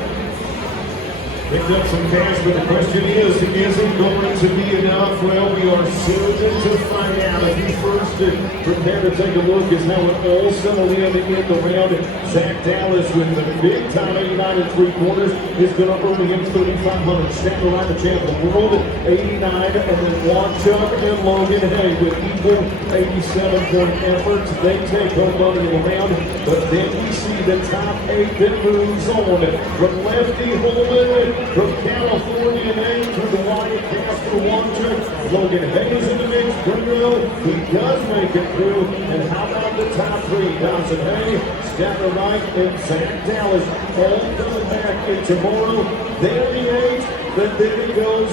Picked up some cash, but the question is it going to be enough? Well, we are soon to find out. If you first prepare to take a look as how it all settled in the round. Zach Dallas with the big time 89 and 3/4 is going to earn him $3,500. Stand around the champ of the world at 89, and then Juan Chuck and Logan Hay with equal 87-point efforts. They take home money in the round, but then we see the top 8 that moves on from Lefty Holman. From California named to the Wyatt Casper Wancher. Logan Hayes in the mix. Bruno, he does make it through. And how about the top 3? Dawson Hay, Scatter Wright, and Zach Dallas all coming back in tomorrow. They're the 8, but then it goes.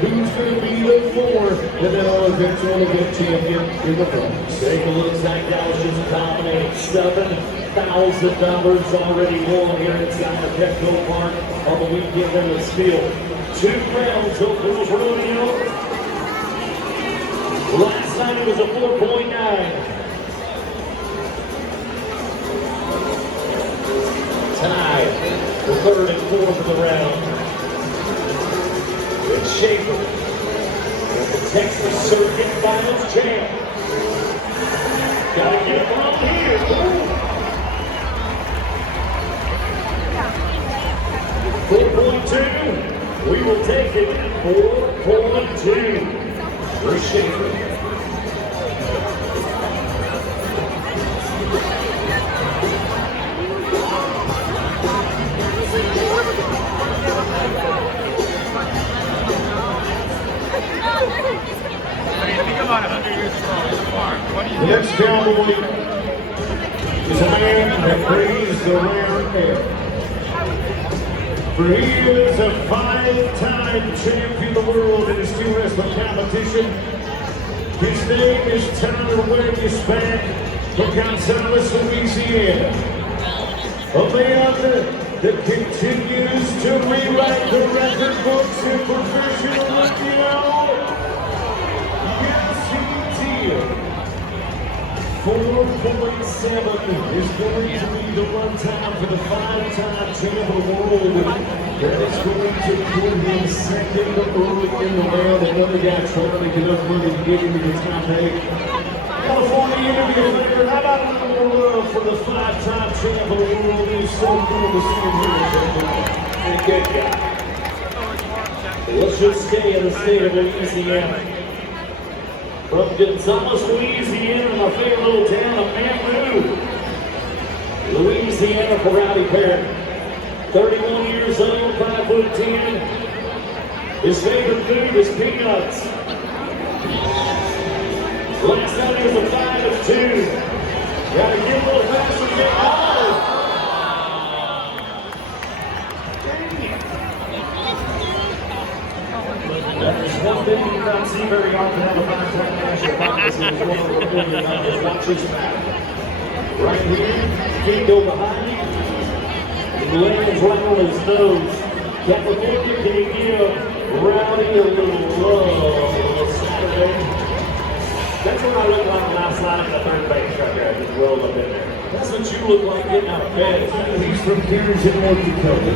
Who's going to be the 4? And then our eventual event champion in the Bronc. Take a look, Zach Dallas just dominated $7,000 already won here inside of Petco Park on the weekend in the field. 2 rounds of Girls Rodeo. Last night it was a 4.9. Tied the 3rd and 4th of the round. Good Schaefer, the Texas Circuit Finals champ. Gotta get him on here. Boom. will take it 4.2 for Schaefer. The next cowboy is a man that breathes the rare air. For he is a 5-time champion of the world in his steel wrestling competition. His name is Tyler Wagner from Gonzales, Louisiana. A man that continues to rewrite the record books in professional radio. Yes, he did. 4.7 is going to be the run time for the 5-time champ of the world. That is going to put him second early in the round. Another guy trying to make enough money to get into the top 8. California interview later. How about a little more love for the 5-time champ of the world? He's so cool to see him here. And a good guy. Let's just stay in the state of Louisiana. From Gonzales, Louisiana, my favorite little town of Baton Louisiana, for Rowdy Parrott. 31 years old, 5'10". His favorite food is peanuts. Last night he was a 5'2". Gotta get a little faster to get home. There's one thing you do not see very often on the 5-time national conference is one of the opinion on his watchers back. Right here, feet go behind him. He lands right on his nose. California, can you give Rowdy a little love Saturday? That's what I look like last night in the third base truck. I just rolled up in there. That's what you look like getting out of bed. He's from Carrington, North Dakota.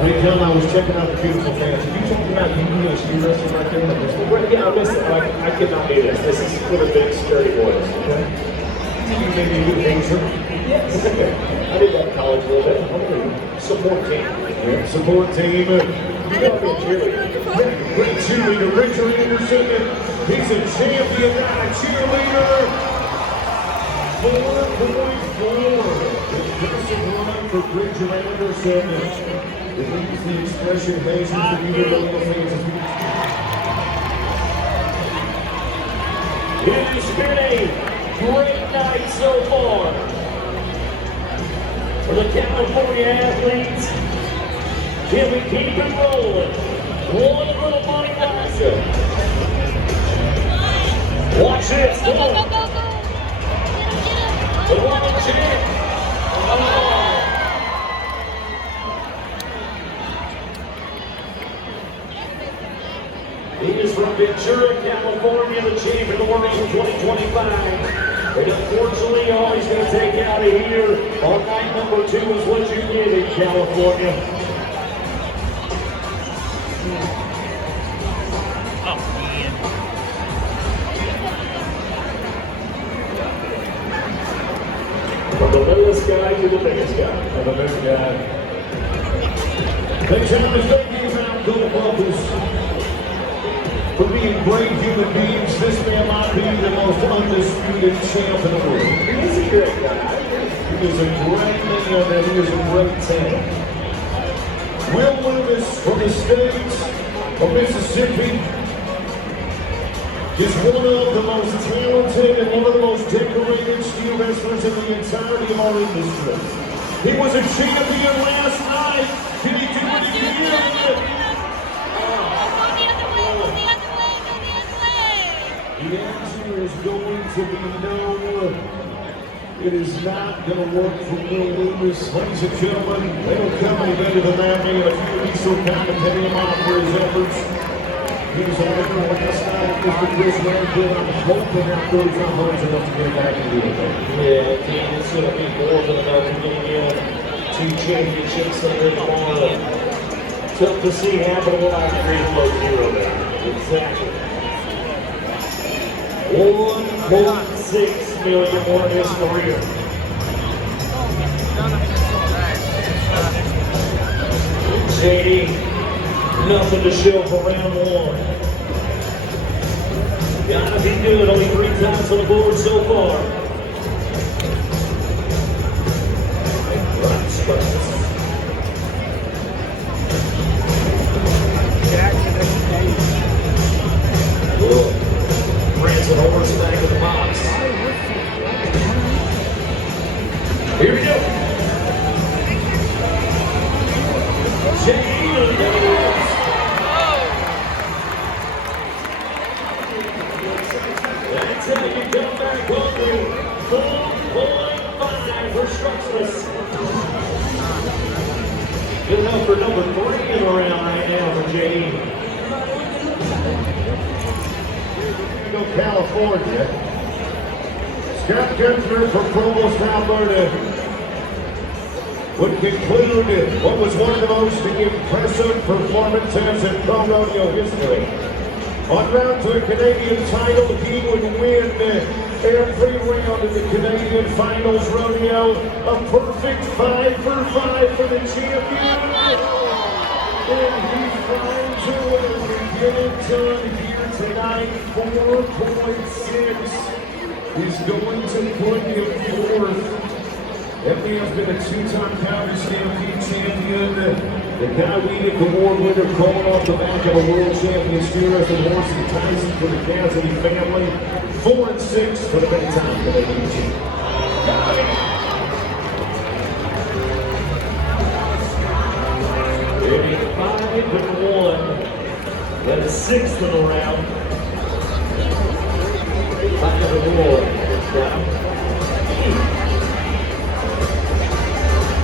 Hey, John, I was checking out the beautiful fans. You talking about you do ski wrestling right there? Yeah, I missed it. I could not do this. This is for the big, sturdy boys. Okay. You maybe a good dancer? Yes. I did that in college a little bit. Support team. Yeah, support team. You gotta be a cheerleader. Great cheerleader, Richard Anderson. He's a champion now, a cheerleader. 4.4. Impressive run for Richard Anderson. It leaves the expression measures that either one of the fans has been. It has been a great night so far for the California athletes. Can we keep it rolling? One little money faster. Watch this. Come on. The one chance. He is from Ventura, California, the champion of the world in 2025. And unfortunately, all he's going to take out of here on night number 2 is what you get in California. Oh, man. From the littlest guy to the biggest guy. From the big guy. Thanks, gentlemen. Thank you, Mount Gold Buffers. For being great human beings, this man might be the most undisputed champ in the world. He is a great guy. He is a great man and he is a great talent. Will Lewis from the state of Mississippi is one of the most talented and one of the most decorated steel wrestlers in the entirety of our industry. He was a champion last night. Did he do it again? The answer is going to be no. It is not going to work for Will Lewis. Ladies and gentlemen, they don't come any better than that man. If you would be so kind of pay him off for his efforts. He was a winner last night. Mr. Chris Rankin, I'm hoping that 35 runs enough to get back into it. Yeah, team, it's going to be more than enough to get in 2 championships under the bar. Tough to see happen when I agree below 0 there. Exactly. 1.6 million more in his career. JD Nothing to show for round one. Gotta be good. Only 3 times on the board so far. Right strikes. Branson Horse back in the box. Here we go. That's how you come back hungry. 4.5 for Structureless. Good enough for number 3 in the round right now for JD. California. Scott Gunther from Provost, Alberta would conclude what was one of the most impressive performances in pro rodeo history. En route to a Canadian title, he would win every round of the Canadian Finals Rodeo. A perfect 5 for 5 for the champion. And he finds a way to get it done here tonight. 4.6 is going to put him fourth. That man's been a 2-time Calgary Stampede champion. The Guy Weedick Award winner crawling off the back of a world champion steer wrestling horse and Tyson for the Cassidy family. 4-6 for the big time Canadian team. 5-1. That is 6th in the round. 5-1.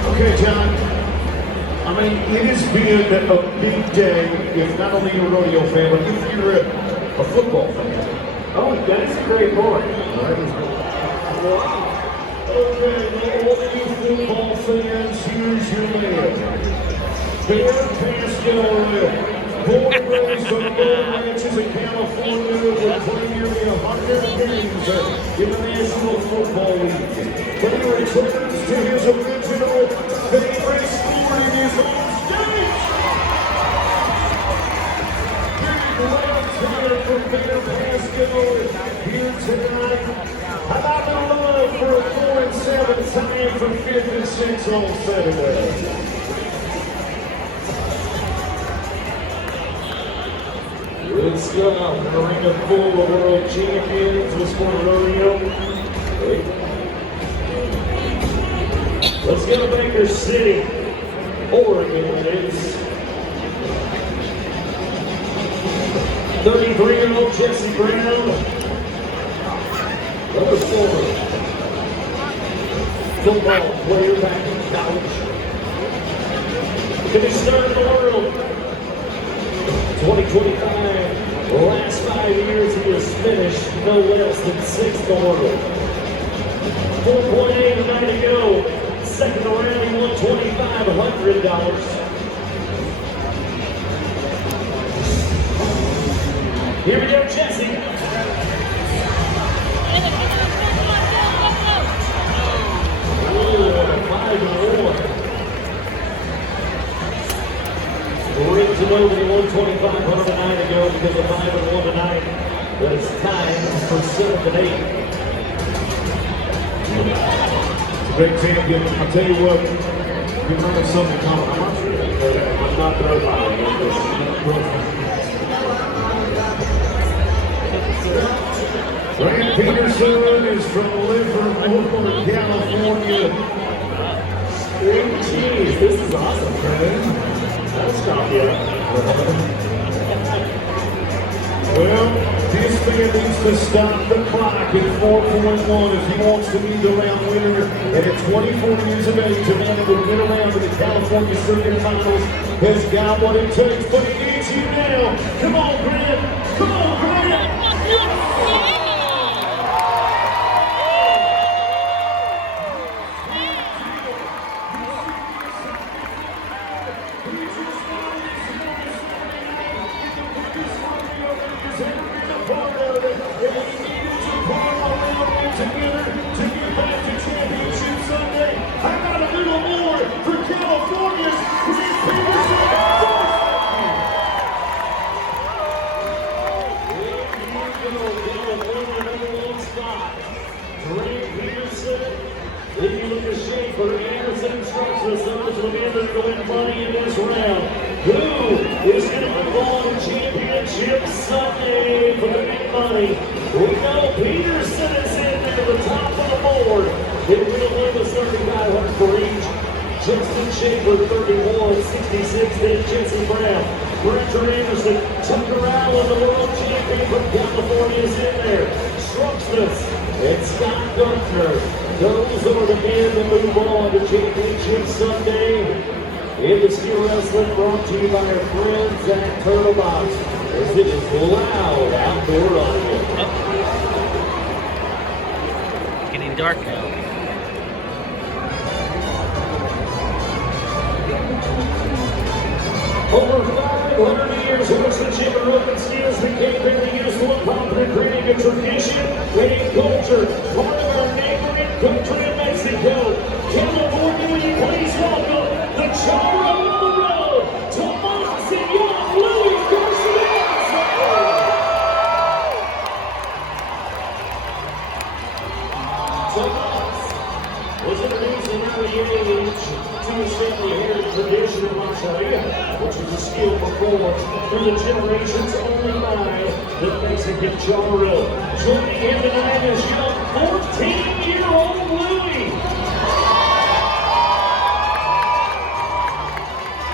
Okay, John. I mean, it has been a big day, if not only you're a rodeo fan, but if you're a football fan. Oh, that is a great point. Okay, all you football fans, here's your man. Bear Pascal, born and raised on the Gold Ranches in California, with played nearly 100 games in the National Football League. But he returns to his original favorite sport in his own state. Big round tire from Bear Pascal here tonight. How about the love for a 4-7 time from 5th and 6th on Saturday? Good stuff. In a ring of full of world champions with Sport Rodeo. Let's go to Baker City, Oregon. It is 33-year-old Jesse Brown. Number 4. Football player back in college. Can be started in the world. 2025, the last 5 years he has finished no less than 6th in the world. 4.8 a night ago, second round he won $2,500. Here we go, Jesse. Ooh, 5-1. Rings him over, he won $2,500 a night ago because of 5-1 tonight. But it's time for 7 and 8. Great champion. I'll tell you what, you remember something coming. I'm not profiling this. Grant Peterson is from Livermore, California. String cheese. This is awesome, man. That'll stop you. Well, this man needs to stop the clock at 4.1 if he wants to be the round winner. And at 24 years of age, a man that would win around in the California Circuit Finals has got what it takes. But he needs you now. Come on, Grant. Come on, Grant. you look at Schaefer, Anderson instructs us others will enter to win money in this round. Who is going to move on to championship Sunday for the big money? We know Peterson is in there at the top of the board. It will live a $3,500 for each. Justin Schaefer, 31, 66, then Jesse Brown. Richard Anderson, Tucker Allen, the world champion from California, is in there. Struxness and Scott Gunther. Those are the men that move on to Championship Sunday. In the steel wrestling brought to you by our friends at Turtle Box. As it is loud outdoor audio. It's getting dark now. Over 500 years, horsemanship and roping skills became very useful and popular, creating a tradition and culture. Part of our neighboring country in Mexico. California, will you please welcome the Charro of the road, Tomas and young Louis Garcia. Tomas was introduced in early age to his family heritage tradition of martial, which is a skill performed through the generations only by the Mexican Charro. Joining him tonight is young 14-year-old Louis.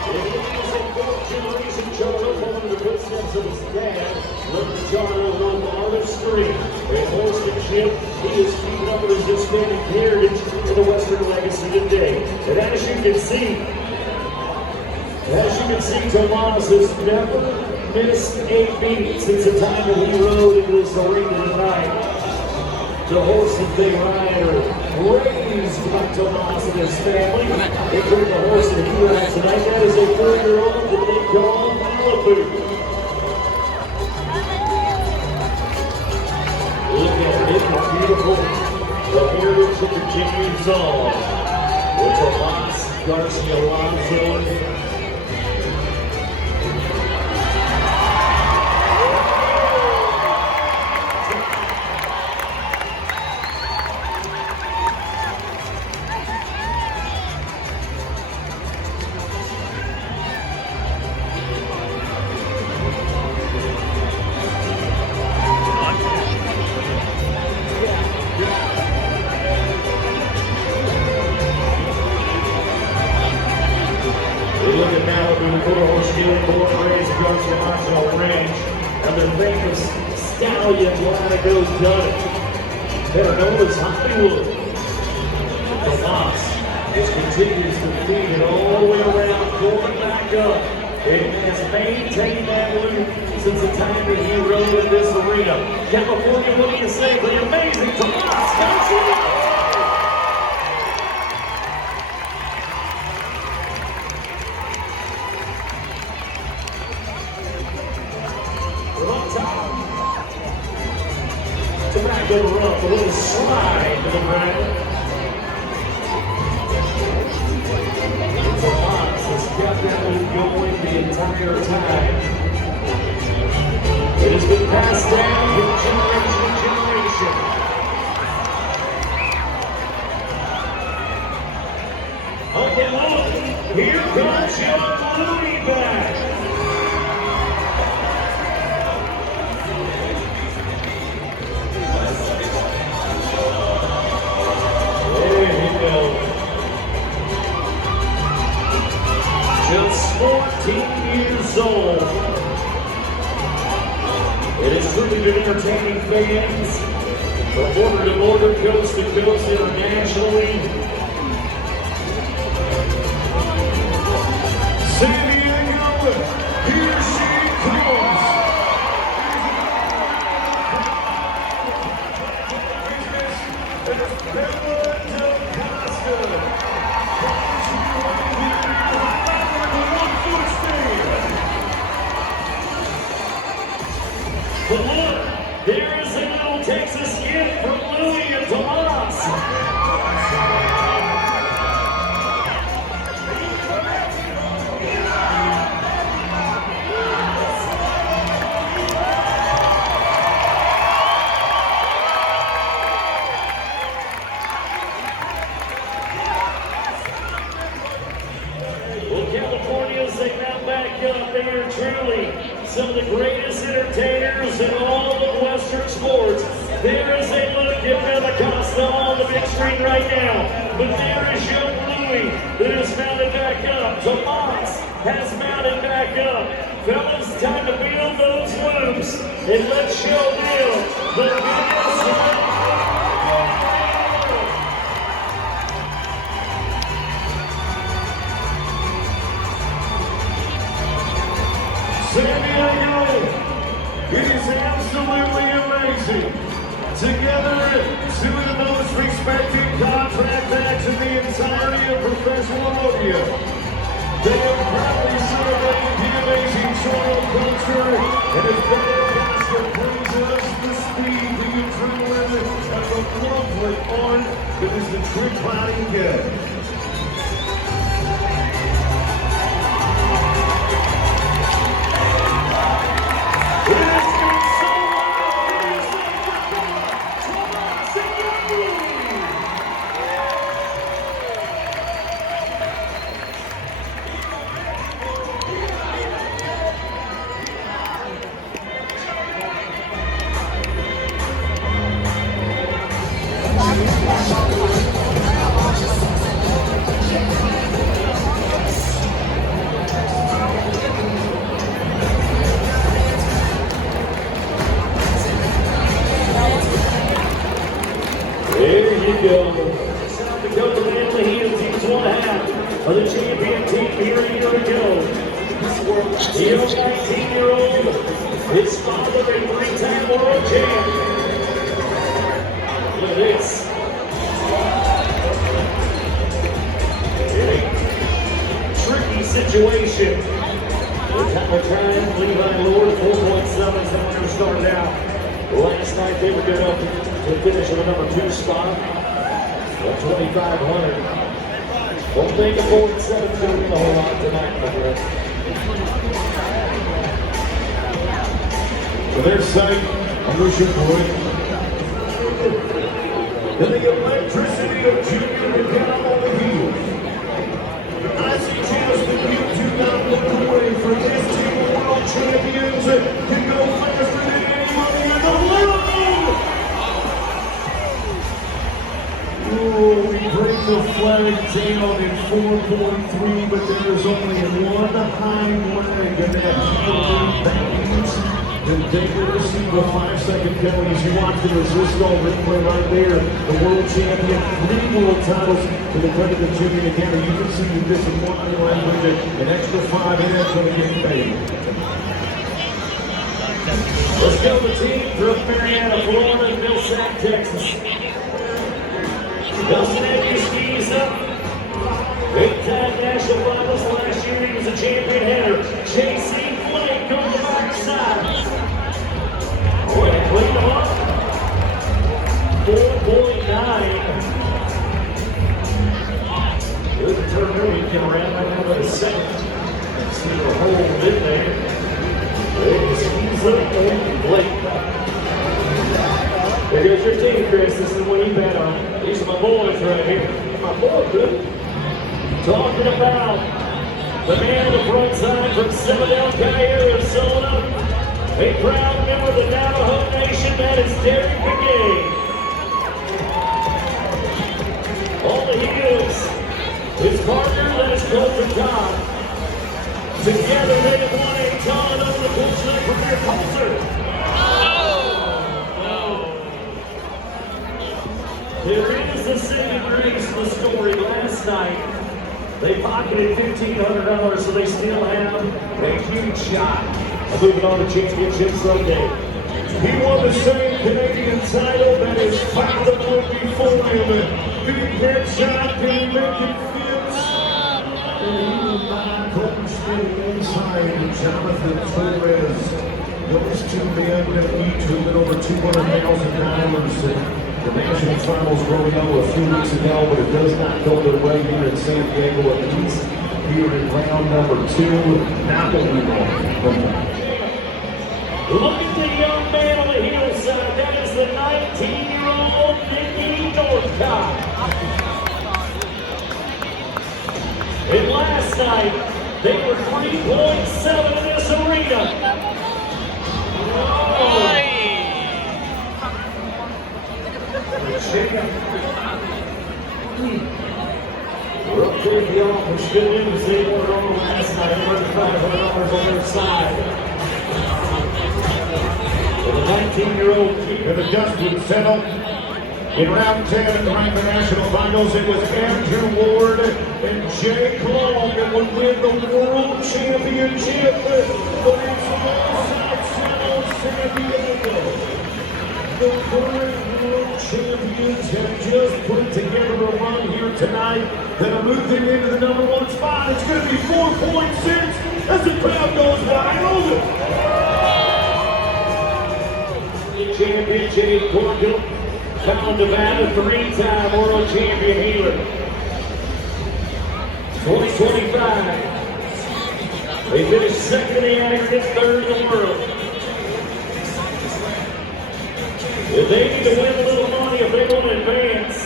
It is a fourth-generation Charro following the footsteps of his dad, learning Charro rope artistry and horsemanship. He is keeping up with his Hispanic heritage in the Western legacy today. And as you can see, Tomas has never missed a beat since the time that he rode into this arena tonight. The horses they ride are raised by Tomas and his family, including the horse that he rides tonight. That is a 4-year-old that they call Malibu. Look at it, it's beautiful. The heritage that continues on with Tomas Garcia Alonso. Stallions Latigo's done it. They're known as Hollywood. Tomas just continues to feed it all the way around, going back up. And has maintained that loop since the time that he rode in this arena. California, what do you say for the amazing Tomas Garcia? Tobacco rough, a little slide to the ground. Tomas has kept that one going the entire time. It has been passed down from generation to generation. Oh, look, here comes young Louis back. Just 14 years old. It has truly been entertaining fans from border to border, coast to coast, internationally. San Diego, here she comes. But look, there is a little Texas gift from Louis and Tomas. truly some of the greatest entertainers in all of Western sports. There is a look at Belacosta on the big screen right now. But there is young Louie that is mounted back up. Tomas has mounted back up. Fellas, time to build those loops and let's show them the biggest San Diego, it is absolutely amazing. Together, two of the most respected contract acts in the entirety of professional rodeo. They are proudly celebrating the amazing Toronto culture, and as Bareback brings us the speed, the adrenaline, and the lovely art that is the trick riding game. There you go. South Dakota man on the heels. He was one half of the champion team here a year ago. The 19-year-old, his father, a three-time world champ. Look at this. Tricky situation. We're trying Levi Lord, 4.7 centimeters started out. Last night they were good up to finish in the number 2 spot at 2,500. Don't think a 4.7 is going to mean a whole lot tonight, my friend. For their sake, I'm wishing for it. And the electricity of Junior McCown on the heels. I suggest that you do not look away from this team of world champions that can go faster than anybody in the world. Oh, we break the flag down in 4.3, but there is only one hind leg in that heel bands. And they will receive a 5-second penalty as you watch the resist on replay right there. The world champion, 3 world titles to the credit of Jimmy Academy. You can see that this is one language, an extra 5 minutes going to get paid. Let's go the team from Marietta, Florida, and Millsack, Texas. Dustin Edwards skis up. 8-time national finals last year. He was a champion header. JC Flake on the backside. Boy, they cleaned him up. 4.9. Good turn. He can ram that out of the second. See the hole in there. Skis up and Blake. There goes your team, Chris. This is what he bet on. These are my boys right here. My boy, good. Talking about the man on the front side from Philadelphia, Arizona. A proud member of the Navajo Nation, that is Derek McGee. On the heels, his partner, that is Colton Todd. Together, they have won a ton over the course of their career. Coulter. There is a saving grace in the story. Last night, they pocketed $1,500, so they still have a huge shot of moving on to championship someday. He won the same Canadian title that his father won before him. Big head shot, can he make it fit? And he will not come straight inside. Jonathan Torres goes to the end of each with over $200,000. The national finals rodeo a few weeks ago, but it does not go their way here in San Diego, at least here in round number 2. Now that we know. Look at the young man on the hillside. That is the 19-year-old Nicky Northcott. And last night, They were 3.7 in this arena. We're up there at the office, still in the same order on last night, $500 on their side. For the 19-year-old And the dust would settle. In round 10 in the Ranking National Finals, it was Andrew Ward and Jake Long that would win the World Championship. But it's all San Diego. The current World Champions have just put together a run here tonight that'll move them into the #1 spot. It's going to be 4.6 as the crowd goes wild. Champion Jake Cornhill, found Nevada, 3-time world champion healer. 2025. They finished second in the aggregate, third in the world. If they need to win a little money, if they want to advance,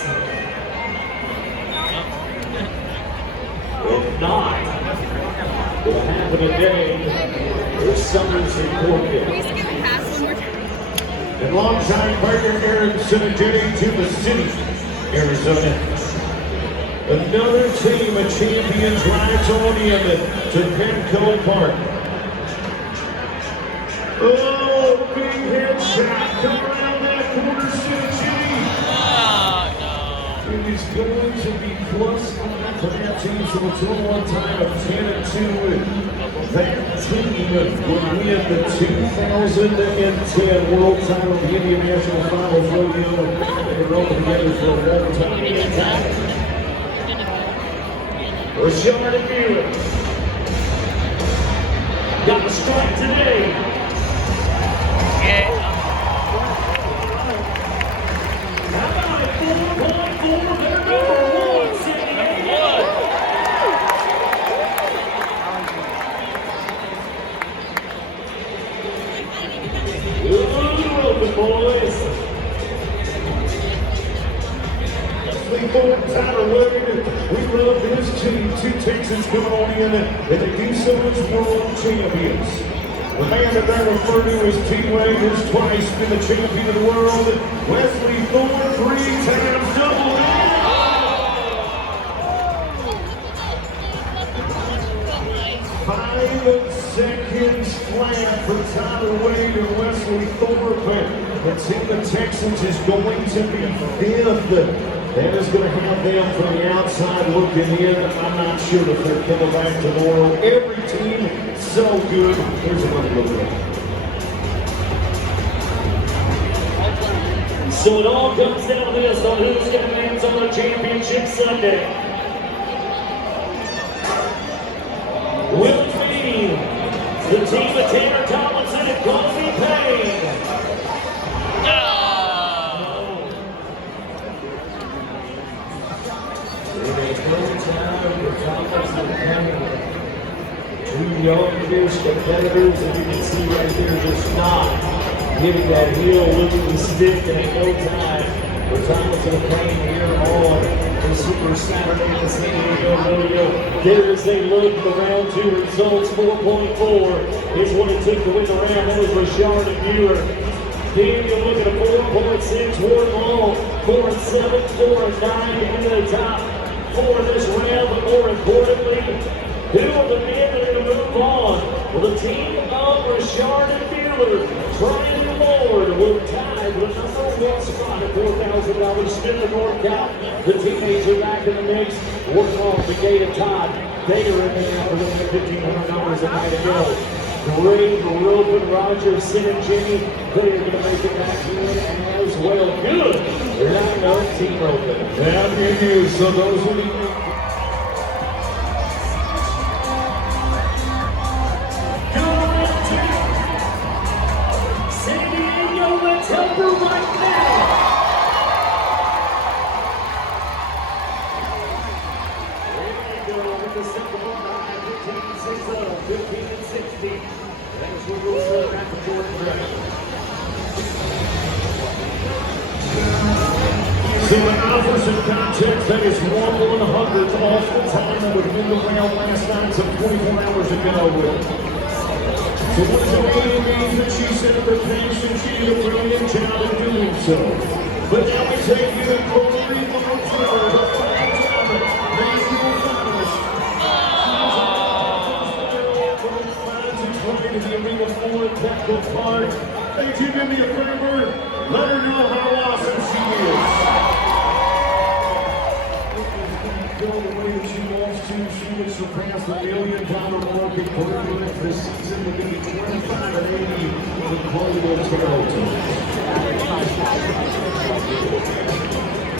if not, it'll happen today. There's Summers in Cornhill. And longtime partner Aaron Cinegeni to the city, Arizona. Another team of champions rides on in to Petco Park. Oh, big headshot. Come around that corner, Cinegeni. It is going to be plus 9 for that team, so it's a one-time of 10-2. That team would win the 2010 World Title of the Indian National Finals Rodeo, and they rolled together for a one-time time. Rashard and Mueller got the strike today. How about a 4.4? They're #1, San Diego. Boys. Tyler Wade, we love this team. 2 Texans coming on in, and they do so as world champions. The man that they refer to as T-Wade has twice been the champion of the world. Wesley Thorne, 3 times double. 5 seconds flat for Tyler Wade and Wesley Thorne. The team of Texans is going to be 5th. That is going to have them from the outside looking in. I'm not sure if they're coming back to normal. Every team so good. Here's another look at it. So it all comes down to this on who's going to advance on the championship Sunday. Will it be the team of Tanner Tomlinson and Kofi Payne? Two young-ish competitors, and you can see right there just not getting that heel looking stiff and at no time for Tomlinson and Payne here on the Super Saturday in the San Diego Rodeo. There is a look at the round 2 results. 4.4 is what it took to win the round. That was Rashard and Mueller. Then you look at a 4.6 Ward Long, 4 and 7, 4 and 9 into the top 4 in this round, but more importantly, who are the men that are going to move on? Well, the team of Rashard and Mueller, Brian Lord, will tie the #1 spot at $4,000. Smith and North. The teenagers are back in the mix. Working on the gate of Todd. They are in there for the $1,500 a night ago. Great roping, Roger, Sin and Jimmy. They are going to make it back in as well. Good. They're not no team roping. That is, so those will be. San Diego, let's help her right now. There you go with the second one behind 15 and 60. That's what we'll set back to Jordan Brown. So to offer some context, that is 1/100th off the time of with middle round last night, some 24 hours ago. So what does it mean that she set up her pace and she did a brilliant job in doing so? But now we take you to Corey Montero, the final time, national finalist. Finds its way to the Arena 4 at Petco Park. Hey, do me a favor, let her know how awesome she is. Go the way that she wants to. She would surpass the $1 million Olympic career this season to be 25 and 80 in global territory.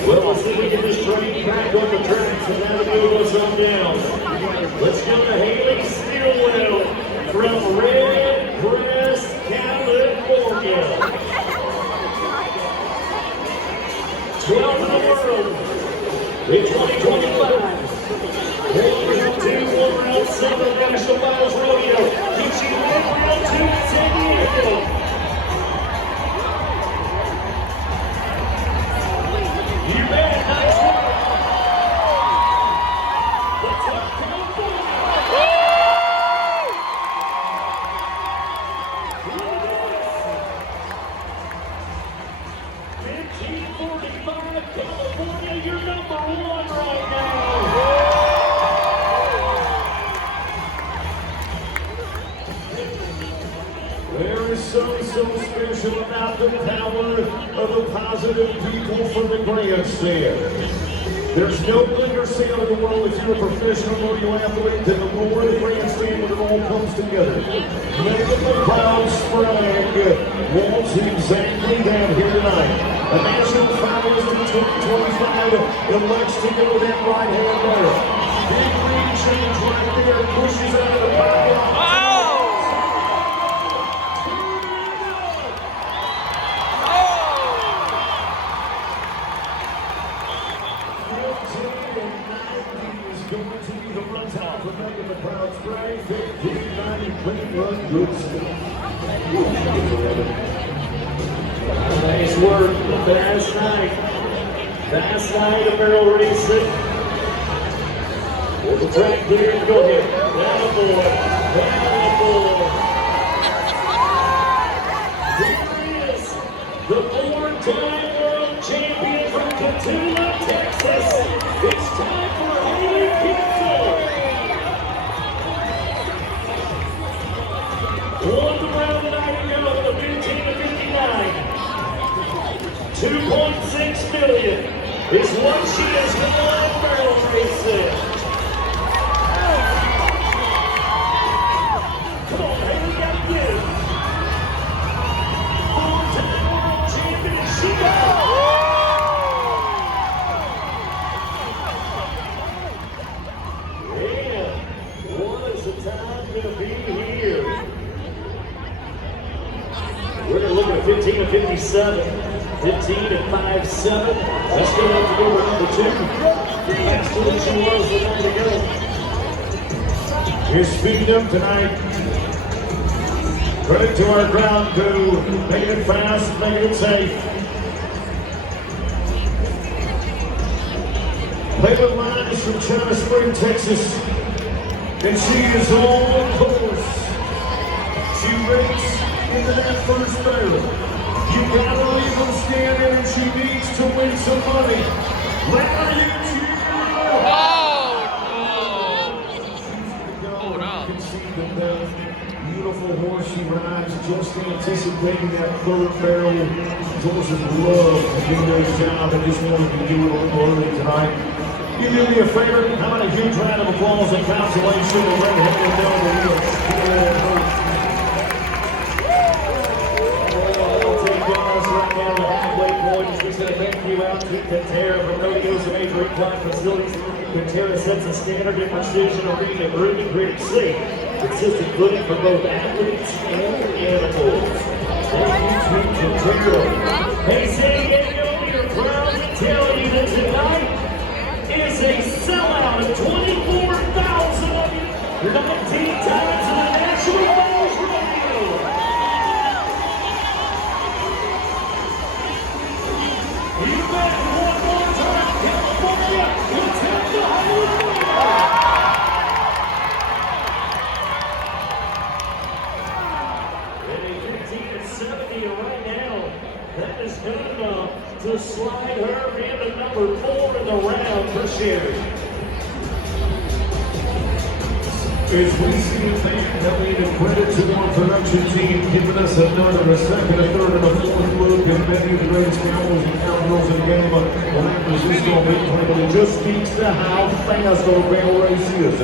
Well, let's see if we get this train back on the track. So now the move goes on down. Let's go to Haley Stillwell from Red Crest, California. 12th in the world. In 2025, Haley round 2, one round 7 National Finals Rodeo. Keeps you in round 2 in San Diego. You bet, nice work. Let's go, California. 15:45, California, you're number 1 right now. There is so special about the power of the positive people from the grandstand. There's no bigger sale in the world if you're a professional rodeo athlete than the Memorial Grandstand when it all comes together. Megan the Proud Sprague wants exactly down here tonight. A national finalist in 2025 elects to go that right hand there. Big green change right there, pushes out of the power. Nice work. Fast night of barrel racing. With the track clear to go here. Down the board. Here he is, the 4-time world champion from Catula, Texas. It's time for Haley Kitzel. One round night ago, the 15-59. 2.6 million is what she has won barrel racing. Come on, Haley, gotta get it. 4-time world champion, she got it. Yeah, what is the time gonna be here? We're gonna look at 15-57. 15-57. That's going to have to go with number 2. That's to what she was with number to go. You're speeding up tonight. Credit to our ground crew, making it fast, making it safe. Layla Line is from China Spring, Texas, and she is on course. She races into that first barrel. You gotta leave her standing, and she needs to win some money. Let her use you. Oh no. You can see the beautiful horse she rides, just anticipating that third barrel. Horses love to do their job. I just wanted to do it a little early tonight. You do me a favor, how about a huge round of applause and consolation and let her know the wheels. Thank you out to Quintera from Rodeos and Major Incline Facilities. Quintera sets a standard in precision arena grooming graded safe, consistent footing for both athletes and animals. Thank you to Quintera. Hey, San Diego, we are proud to tell you that tonight is a sellout of 24,000 of you, 19 times in the National Finals Rodeo. You bet, one more time, California, it's in the Hollywood. As we see back, that we give credit to our production team, giving us another, a second, a third, and a fourth look at many of the greatest cowboys and cowgirls in the game. Well, this is going to be played, but it just speaks to how fast our barrel race is.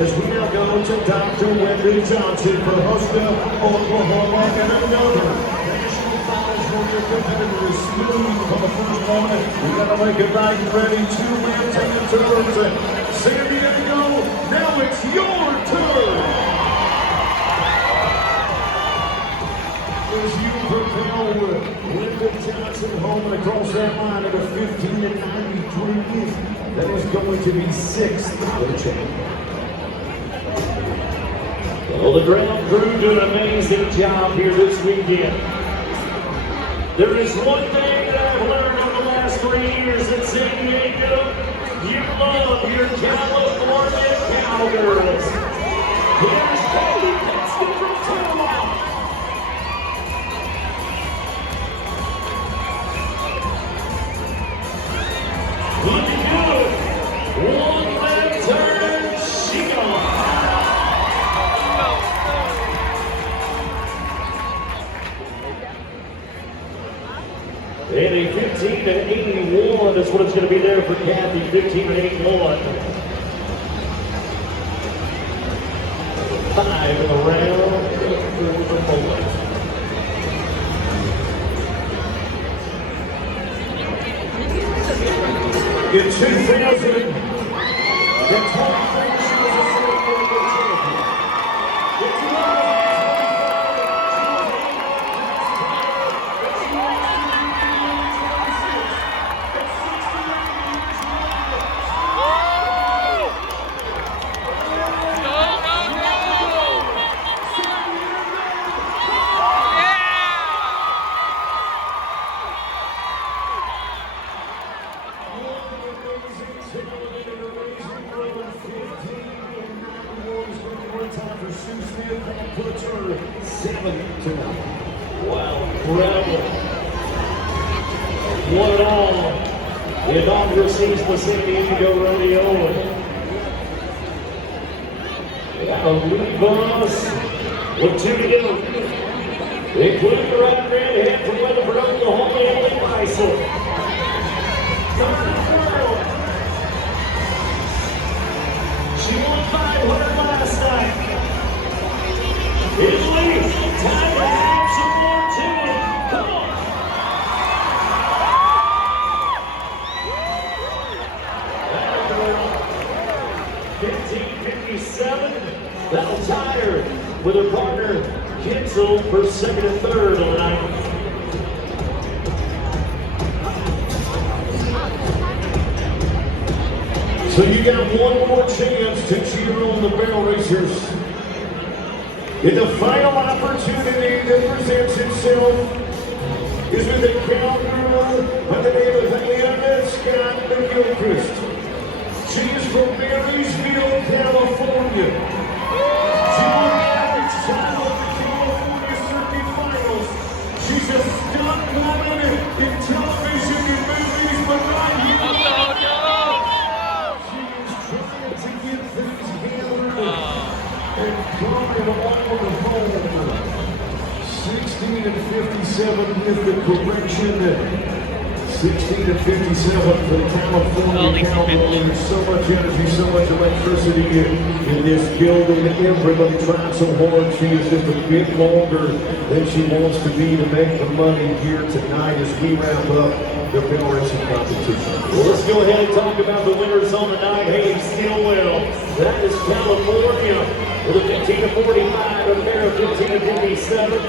As we now go to Dr. Wendy Johnson for Huska, Oklahoma, and another. National finals for your competitor is smooth from the first moment. We got to make it nice and ready. 2 wins and turns. San Diego, now it's your turn. As you propel Lyndon Johnson home and across that line at a 15-93, that is going to be 6th for the chain. Well, the ground crew did an amazing job here this weekend. There is one thing that I've learned over the last 3 years at San Diego. You love your California cowgirls. Here's Cody Petco from Tampa. Looking good. One left turn, she gone. And a 15-81, that's what it's going to be there for Kathy, 15-81. 5 in the round for the bullet. In 2000, the 23 she was a San Diego champion. Wow, incredible. One and all, the inaugural season of San Diego Rodeo. A lead boss with 2 to go. Including the right red head from Weatherford, Oklahoma, Emily Bison. She won 500 last night. Italy, time to add some more to it. Come on. That'll tie her with her partner, Kitzel, for 2nd and 3rd on the night. So you got one more chance to cheer on the barrel racers. In the final opportunity that presents itself is with a cowgirl by the name of Anna Scott McGilchrist. She is from Marysville, California. She won the average title of the California Circuit Finals. She's a stunt woman in television and movies, but right here. She is trying to get things handled and coming on the phone. 16-57 with the correction. 16-57 for the California Cowboys. So much energy, so much electricity in this building. Everybody trying so hard. She is just a bit longer than she wants to be to make the money here tonight as we wrap up the barrel racing competition. Well, let's go ahead and talk about the winners on the night. Haley Stillwell, that is California with a 15-45, a pair of 15-57.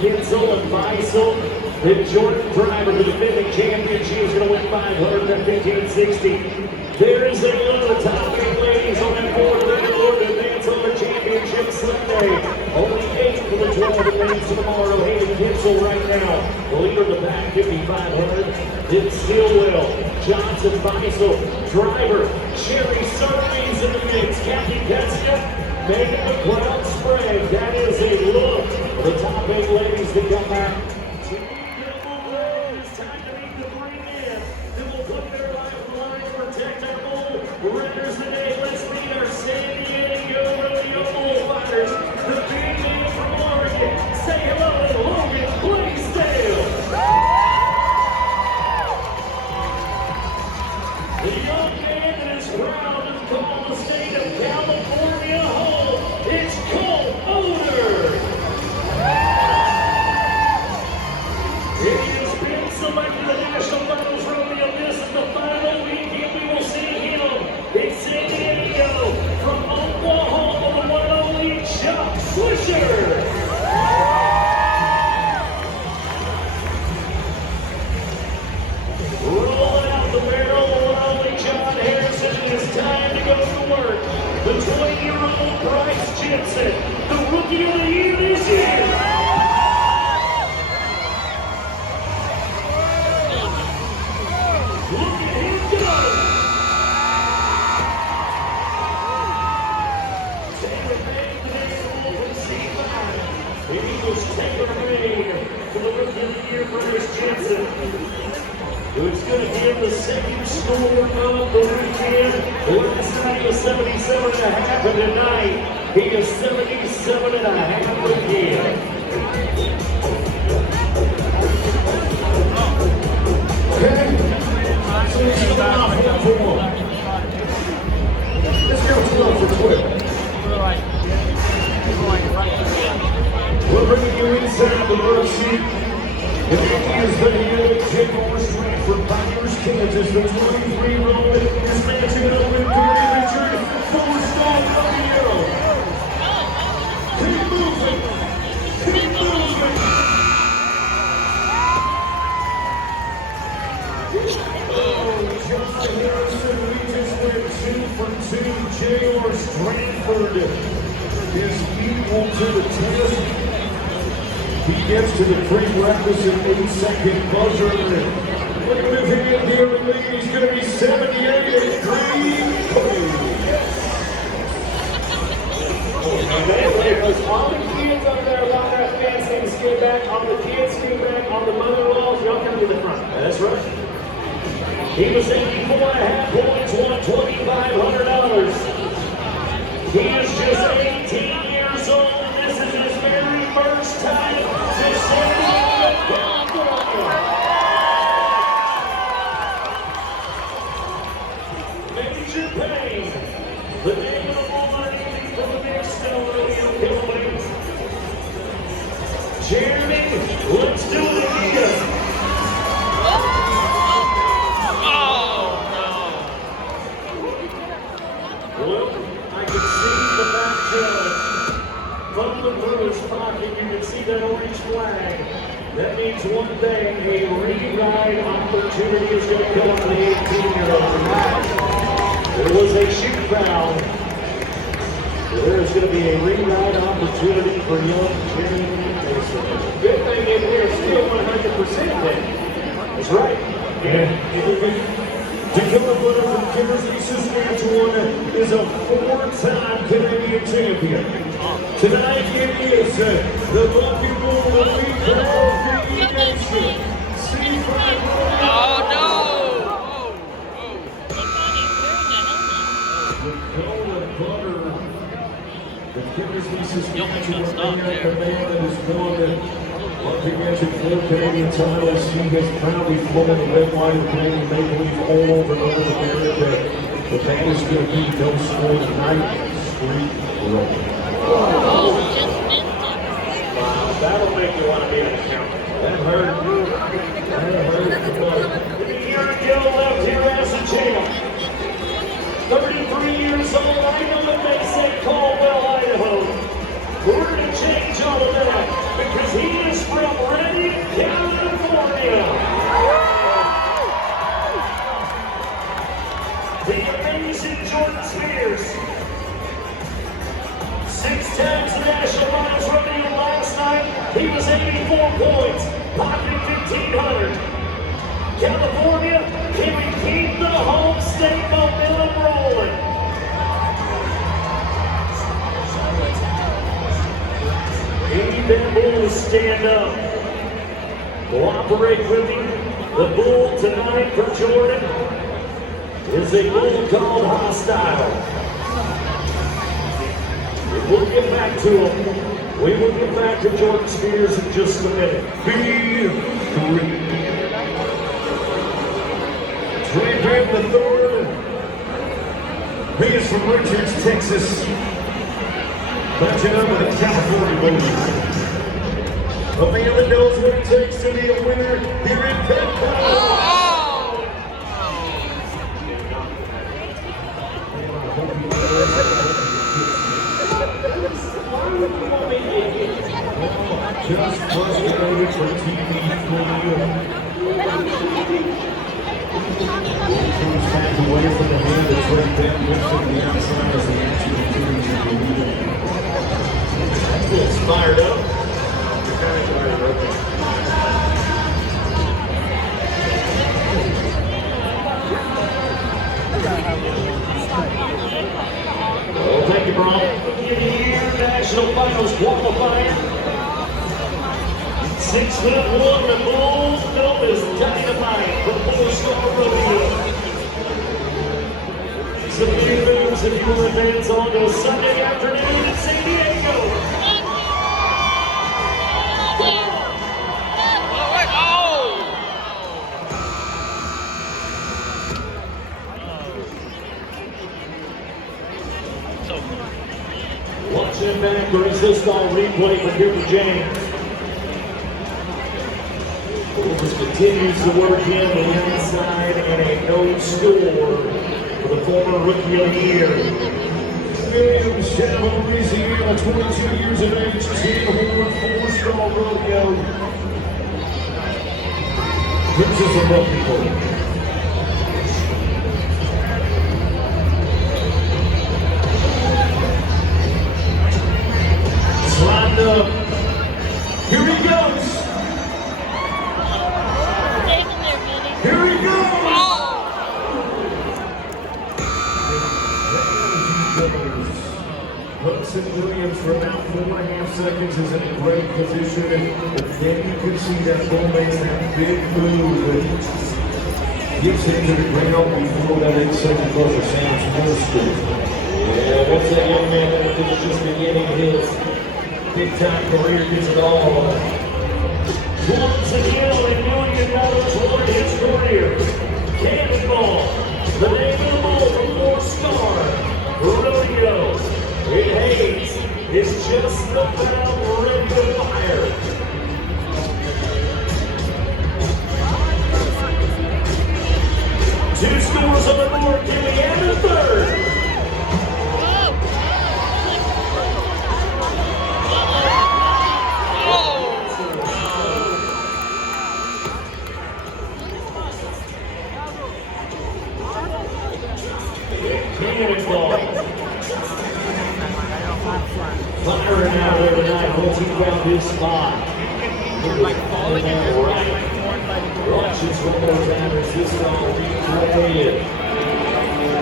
Kitzel and Bison. Then Jordan Driver, the defending champion, she is going to win 500 at 15-60. There is a look at the top 8 ladies on that board. They're going to advance on the championship Sunday. Only 8 for the 12 advance tomorrow. Haley Kitzel right now. The leader in the back, 5,500. Then Stillwell, Johnson, Bison, Driver, Sherry Ceremonies in the mix. Kathy Petco, Megan McLeod Sprague. That is a look at the top 8 ladies that come out. Runners today, let's meet our San Diego Rodeo the 20-year-old Bryce Jensen, the Rookie of the Year this year. Look at him go! Taylor Payne, the next one from C5. And he was Taylor Payne for the Rookie of the Year, Bryce Jensen. Who's going to give the second score of the weekend. Last night was 77.5, and tonight he is 77.5 again. Okay. So he's still out for one. Let's go for 12. We're bringing you inside the road seat. And it is the head J.R. Strand from Pioneers, Kansas. The 23-year-old is matching it over to Gary Richard. 4-star Rodeo. Keep moving. Keep moving. Oh, John Harrison, we just went 2 for 2. J.R. Strandford is equal to the test. He gets to the prerequisite 8-second buzzer. Look at him here in the lead. He's going to be 78 green. All the kids up there along that fence and skin back, all the kids skin back, all the mother-in-laws, y'all come to the front. That's right. He was 84.5 points, won $2,500. He is just 18 years old, and this is his very first time to San Diego Rodeo. Major Payne, the name of the woman from the next rodeo company. Jeremy, let's do it again. Well, I can see the back judge fumbling through his pocket. You can see that orange flag. That means one thing, a re-ride opportunity is going to come for the 18-year-old. There was a shoot foul. There is going to be a re-ride opportunity for young Jeremy. Good thing in here is still 100% there. That's right. And Dakota Butter from Kimberly, Saskatchewan is a 4-time Canadian champion. Tonight it is the Bucket Bull that we call the Nation. Oh no! Dakota Butter, the Kimberly, Saskatchewan, stop the there. man that is going up against 4 Canadian titles. She has proudly flown the red, white, and Canadian maple leaf all over North America. But that is going to be no score tonight. Street rolling. Wow, that'll make you want to be an accountant. That hurt. That hurt. A year ago, left here as a champ. 33 years old, I know that they say Caldwell, Idaho. We're going to change all of that because he is from Redding, California. The amazing Jordan Spears. 6 times the National Miles Rodeo last night. He was 84 points, pocketing 1,500. California, can we keep the home state momentum rolling? Need that bull to stand up. Cooperate with him. The bull tonight for Jordan is a bull called Hostile. We'll get back to him. We will get back to Jordan Spears in just a minute. B3. Trey Payne the third. He is from Richards, Texas. Matching up with the California Boys. A man that knows what it takes to be a winner here in Petco. Just frustrated for TV for you. Comes back away from the hand of Trey Payne, lifts to the outside as the action Thank you, Bronc. National Finals qualifier. 6'1", the bull known as Dynamite from 4-Star Rodeo. Some new moves and new events on a Sunday afternoon in San Diego. Watching back, or is this on replay from here for James? Wolves continues to work in the inside and a no score for the former Rookie of the Year. Williams, Chevron, Louisiana, 22 years of age, 10-horn, 4-star rodeo. This is a rough people. Sliding up. Here he goes. Here he goes. Hudson Williams for about 4.5 seconds is in a great position, but then you can see that bull makes that big move that gets into the ground before that 8-second buzzer sounds first. Yeah, once that young man that is just beginning his big-time career gets it all on. Once again, $1 million for his career. Cannonball, the name of the bull from 4-Star Rodeo. It hates. It's just about ready to fire. Two scores on the board. Can we add a third? Cannonball. Firing out there tonight once he found his spot. Like falling in there. Right. Watches one more time as this ball leads right in.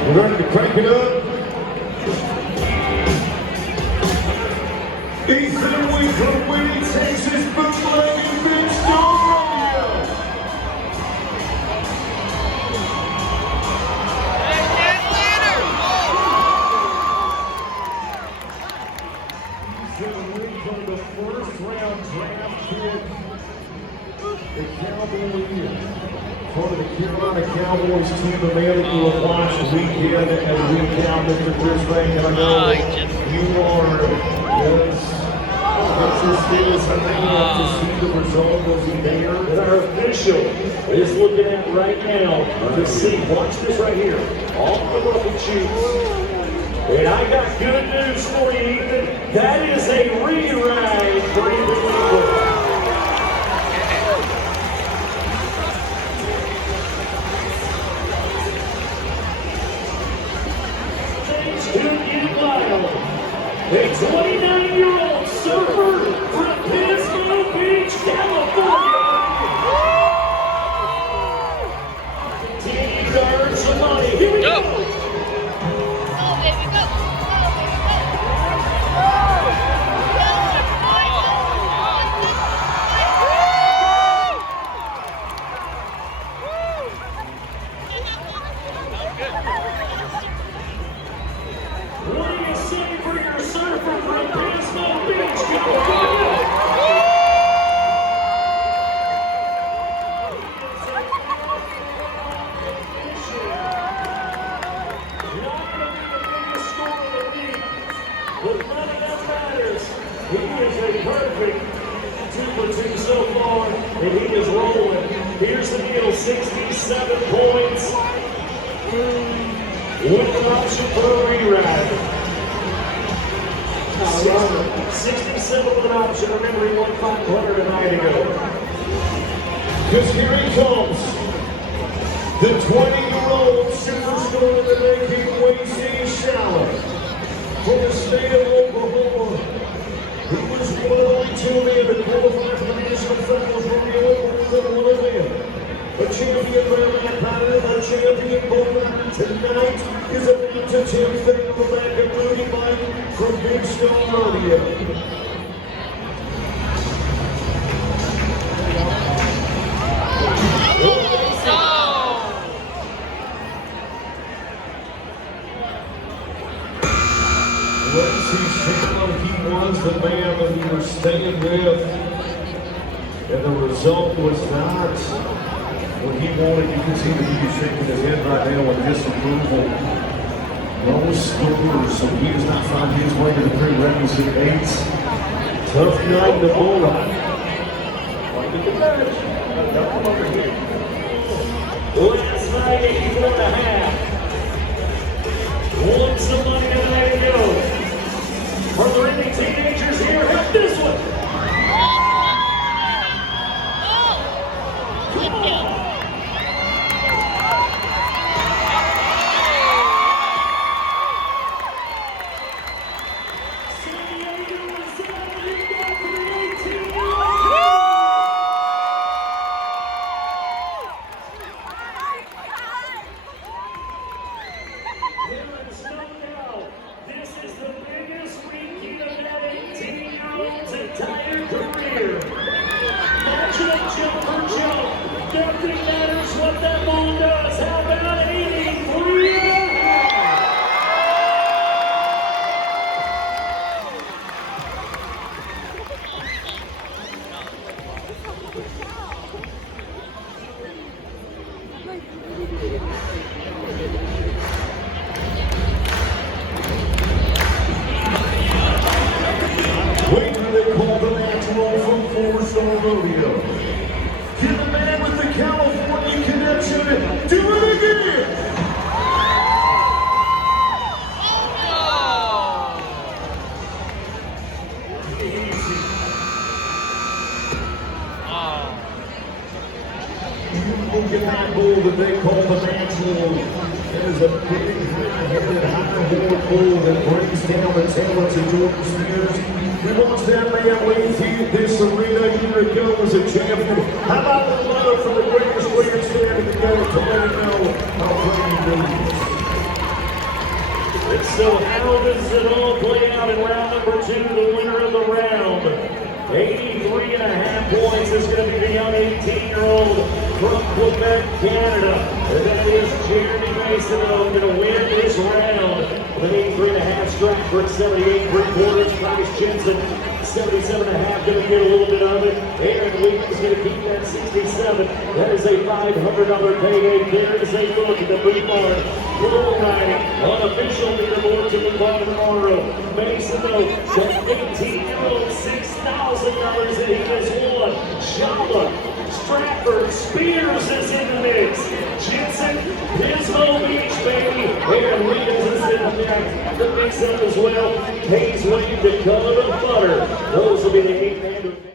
We're ready to crank it up. Ethan Winkler winning Texas bootleg and big star rodeo. The first round draft pick, the Cowboys, part of the Carolina Cowboys team, the man that you have watched week in and week out, Mr. Chris Rank, and I know you are, yes, this is amazing to see the result. Was he there? And our official is looking at right now to see, watch this right here, off the rough shoots. And I got good news for you, Ethan. That is a reride for Ethan Winkler. Things could get wild. A 29-year-old surfer from Petco Beach, California. Team guard Ceremonies. Here we go. What do you say for your surfer from Petco Beach, California? Not going to be the biggest score of the week, but none of that matters. He is a perfect 2-for-2 so far, and he is rolling. Here's the deal, 67 points. With an option for a reride. 67 with an option. Remember, he won 500 a night ago. Because here he comes. The 20-year-old superstar of the making, Wayne Shallow. From the state of Oklahoma. He was one of only 2 men to qualify for the National Finals Rodeo that won a win. A champion Bareback Riding, a champion bull rider tonight is about to tempt fate on the back of Rudy Biden. from Big Stone Rodeo. He's taking on he was the man that we were staying with, and the result was not what he wanted. You can see that he's shaking his head right now with disapproval. No scores, so he does not find his way to the prerequisite eights. Tough night in the bull ride. Last night, 84.5. Won some money tonight to go. Are there any teenagers here? Hit this one! Good deal. San Diego is out. You got the 18. This is the biggest weekend of that 18-year-old's entire career. Magic jump for jump. Nothing matters what that ball does. How about 83.5? Wait till they call the natural from Four-Star Rodeo. Get the man with the California connection. Do it again! Look at that bull that they call the natural. It is a big, high-headed, high-horn bull that brings down the talents of Jordan Spears. We watched that man lead through this arena a year ago as a champion. How about the love for the greatest players standing together to let him know how great he is? And so how does it all play out in round number 2? The winner of the round, 83.5 points, is going to be the young 18-year-old from Quebec, Canada. And that is Jeremy Mason, going to win this round with an 83.5 Stratford, 78.75 Bryce Jensen, 77.5, going to get a little bit of it. Aaron Williams going to keep that 67. That is a $500 payday. There is a look at the Boot Barn Bull Riding unofficial leaderboard to the bar tomorrow. Mason, though, that 18-year-old, $6,000 that he has won. Java, Stratford, Spears is in the mix. Jensen, Pismo Beach, baby. Aaron Williams is in the mix up as well. Hayes Wayne, Dakota Butter. Those will be the 8 man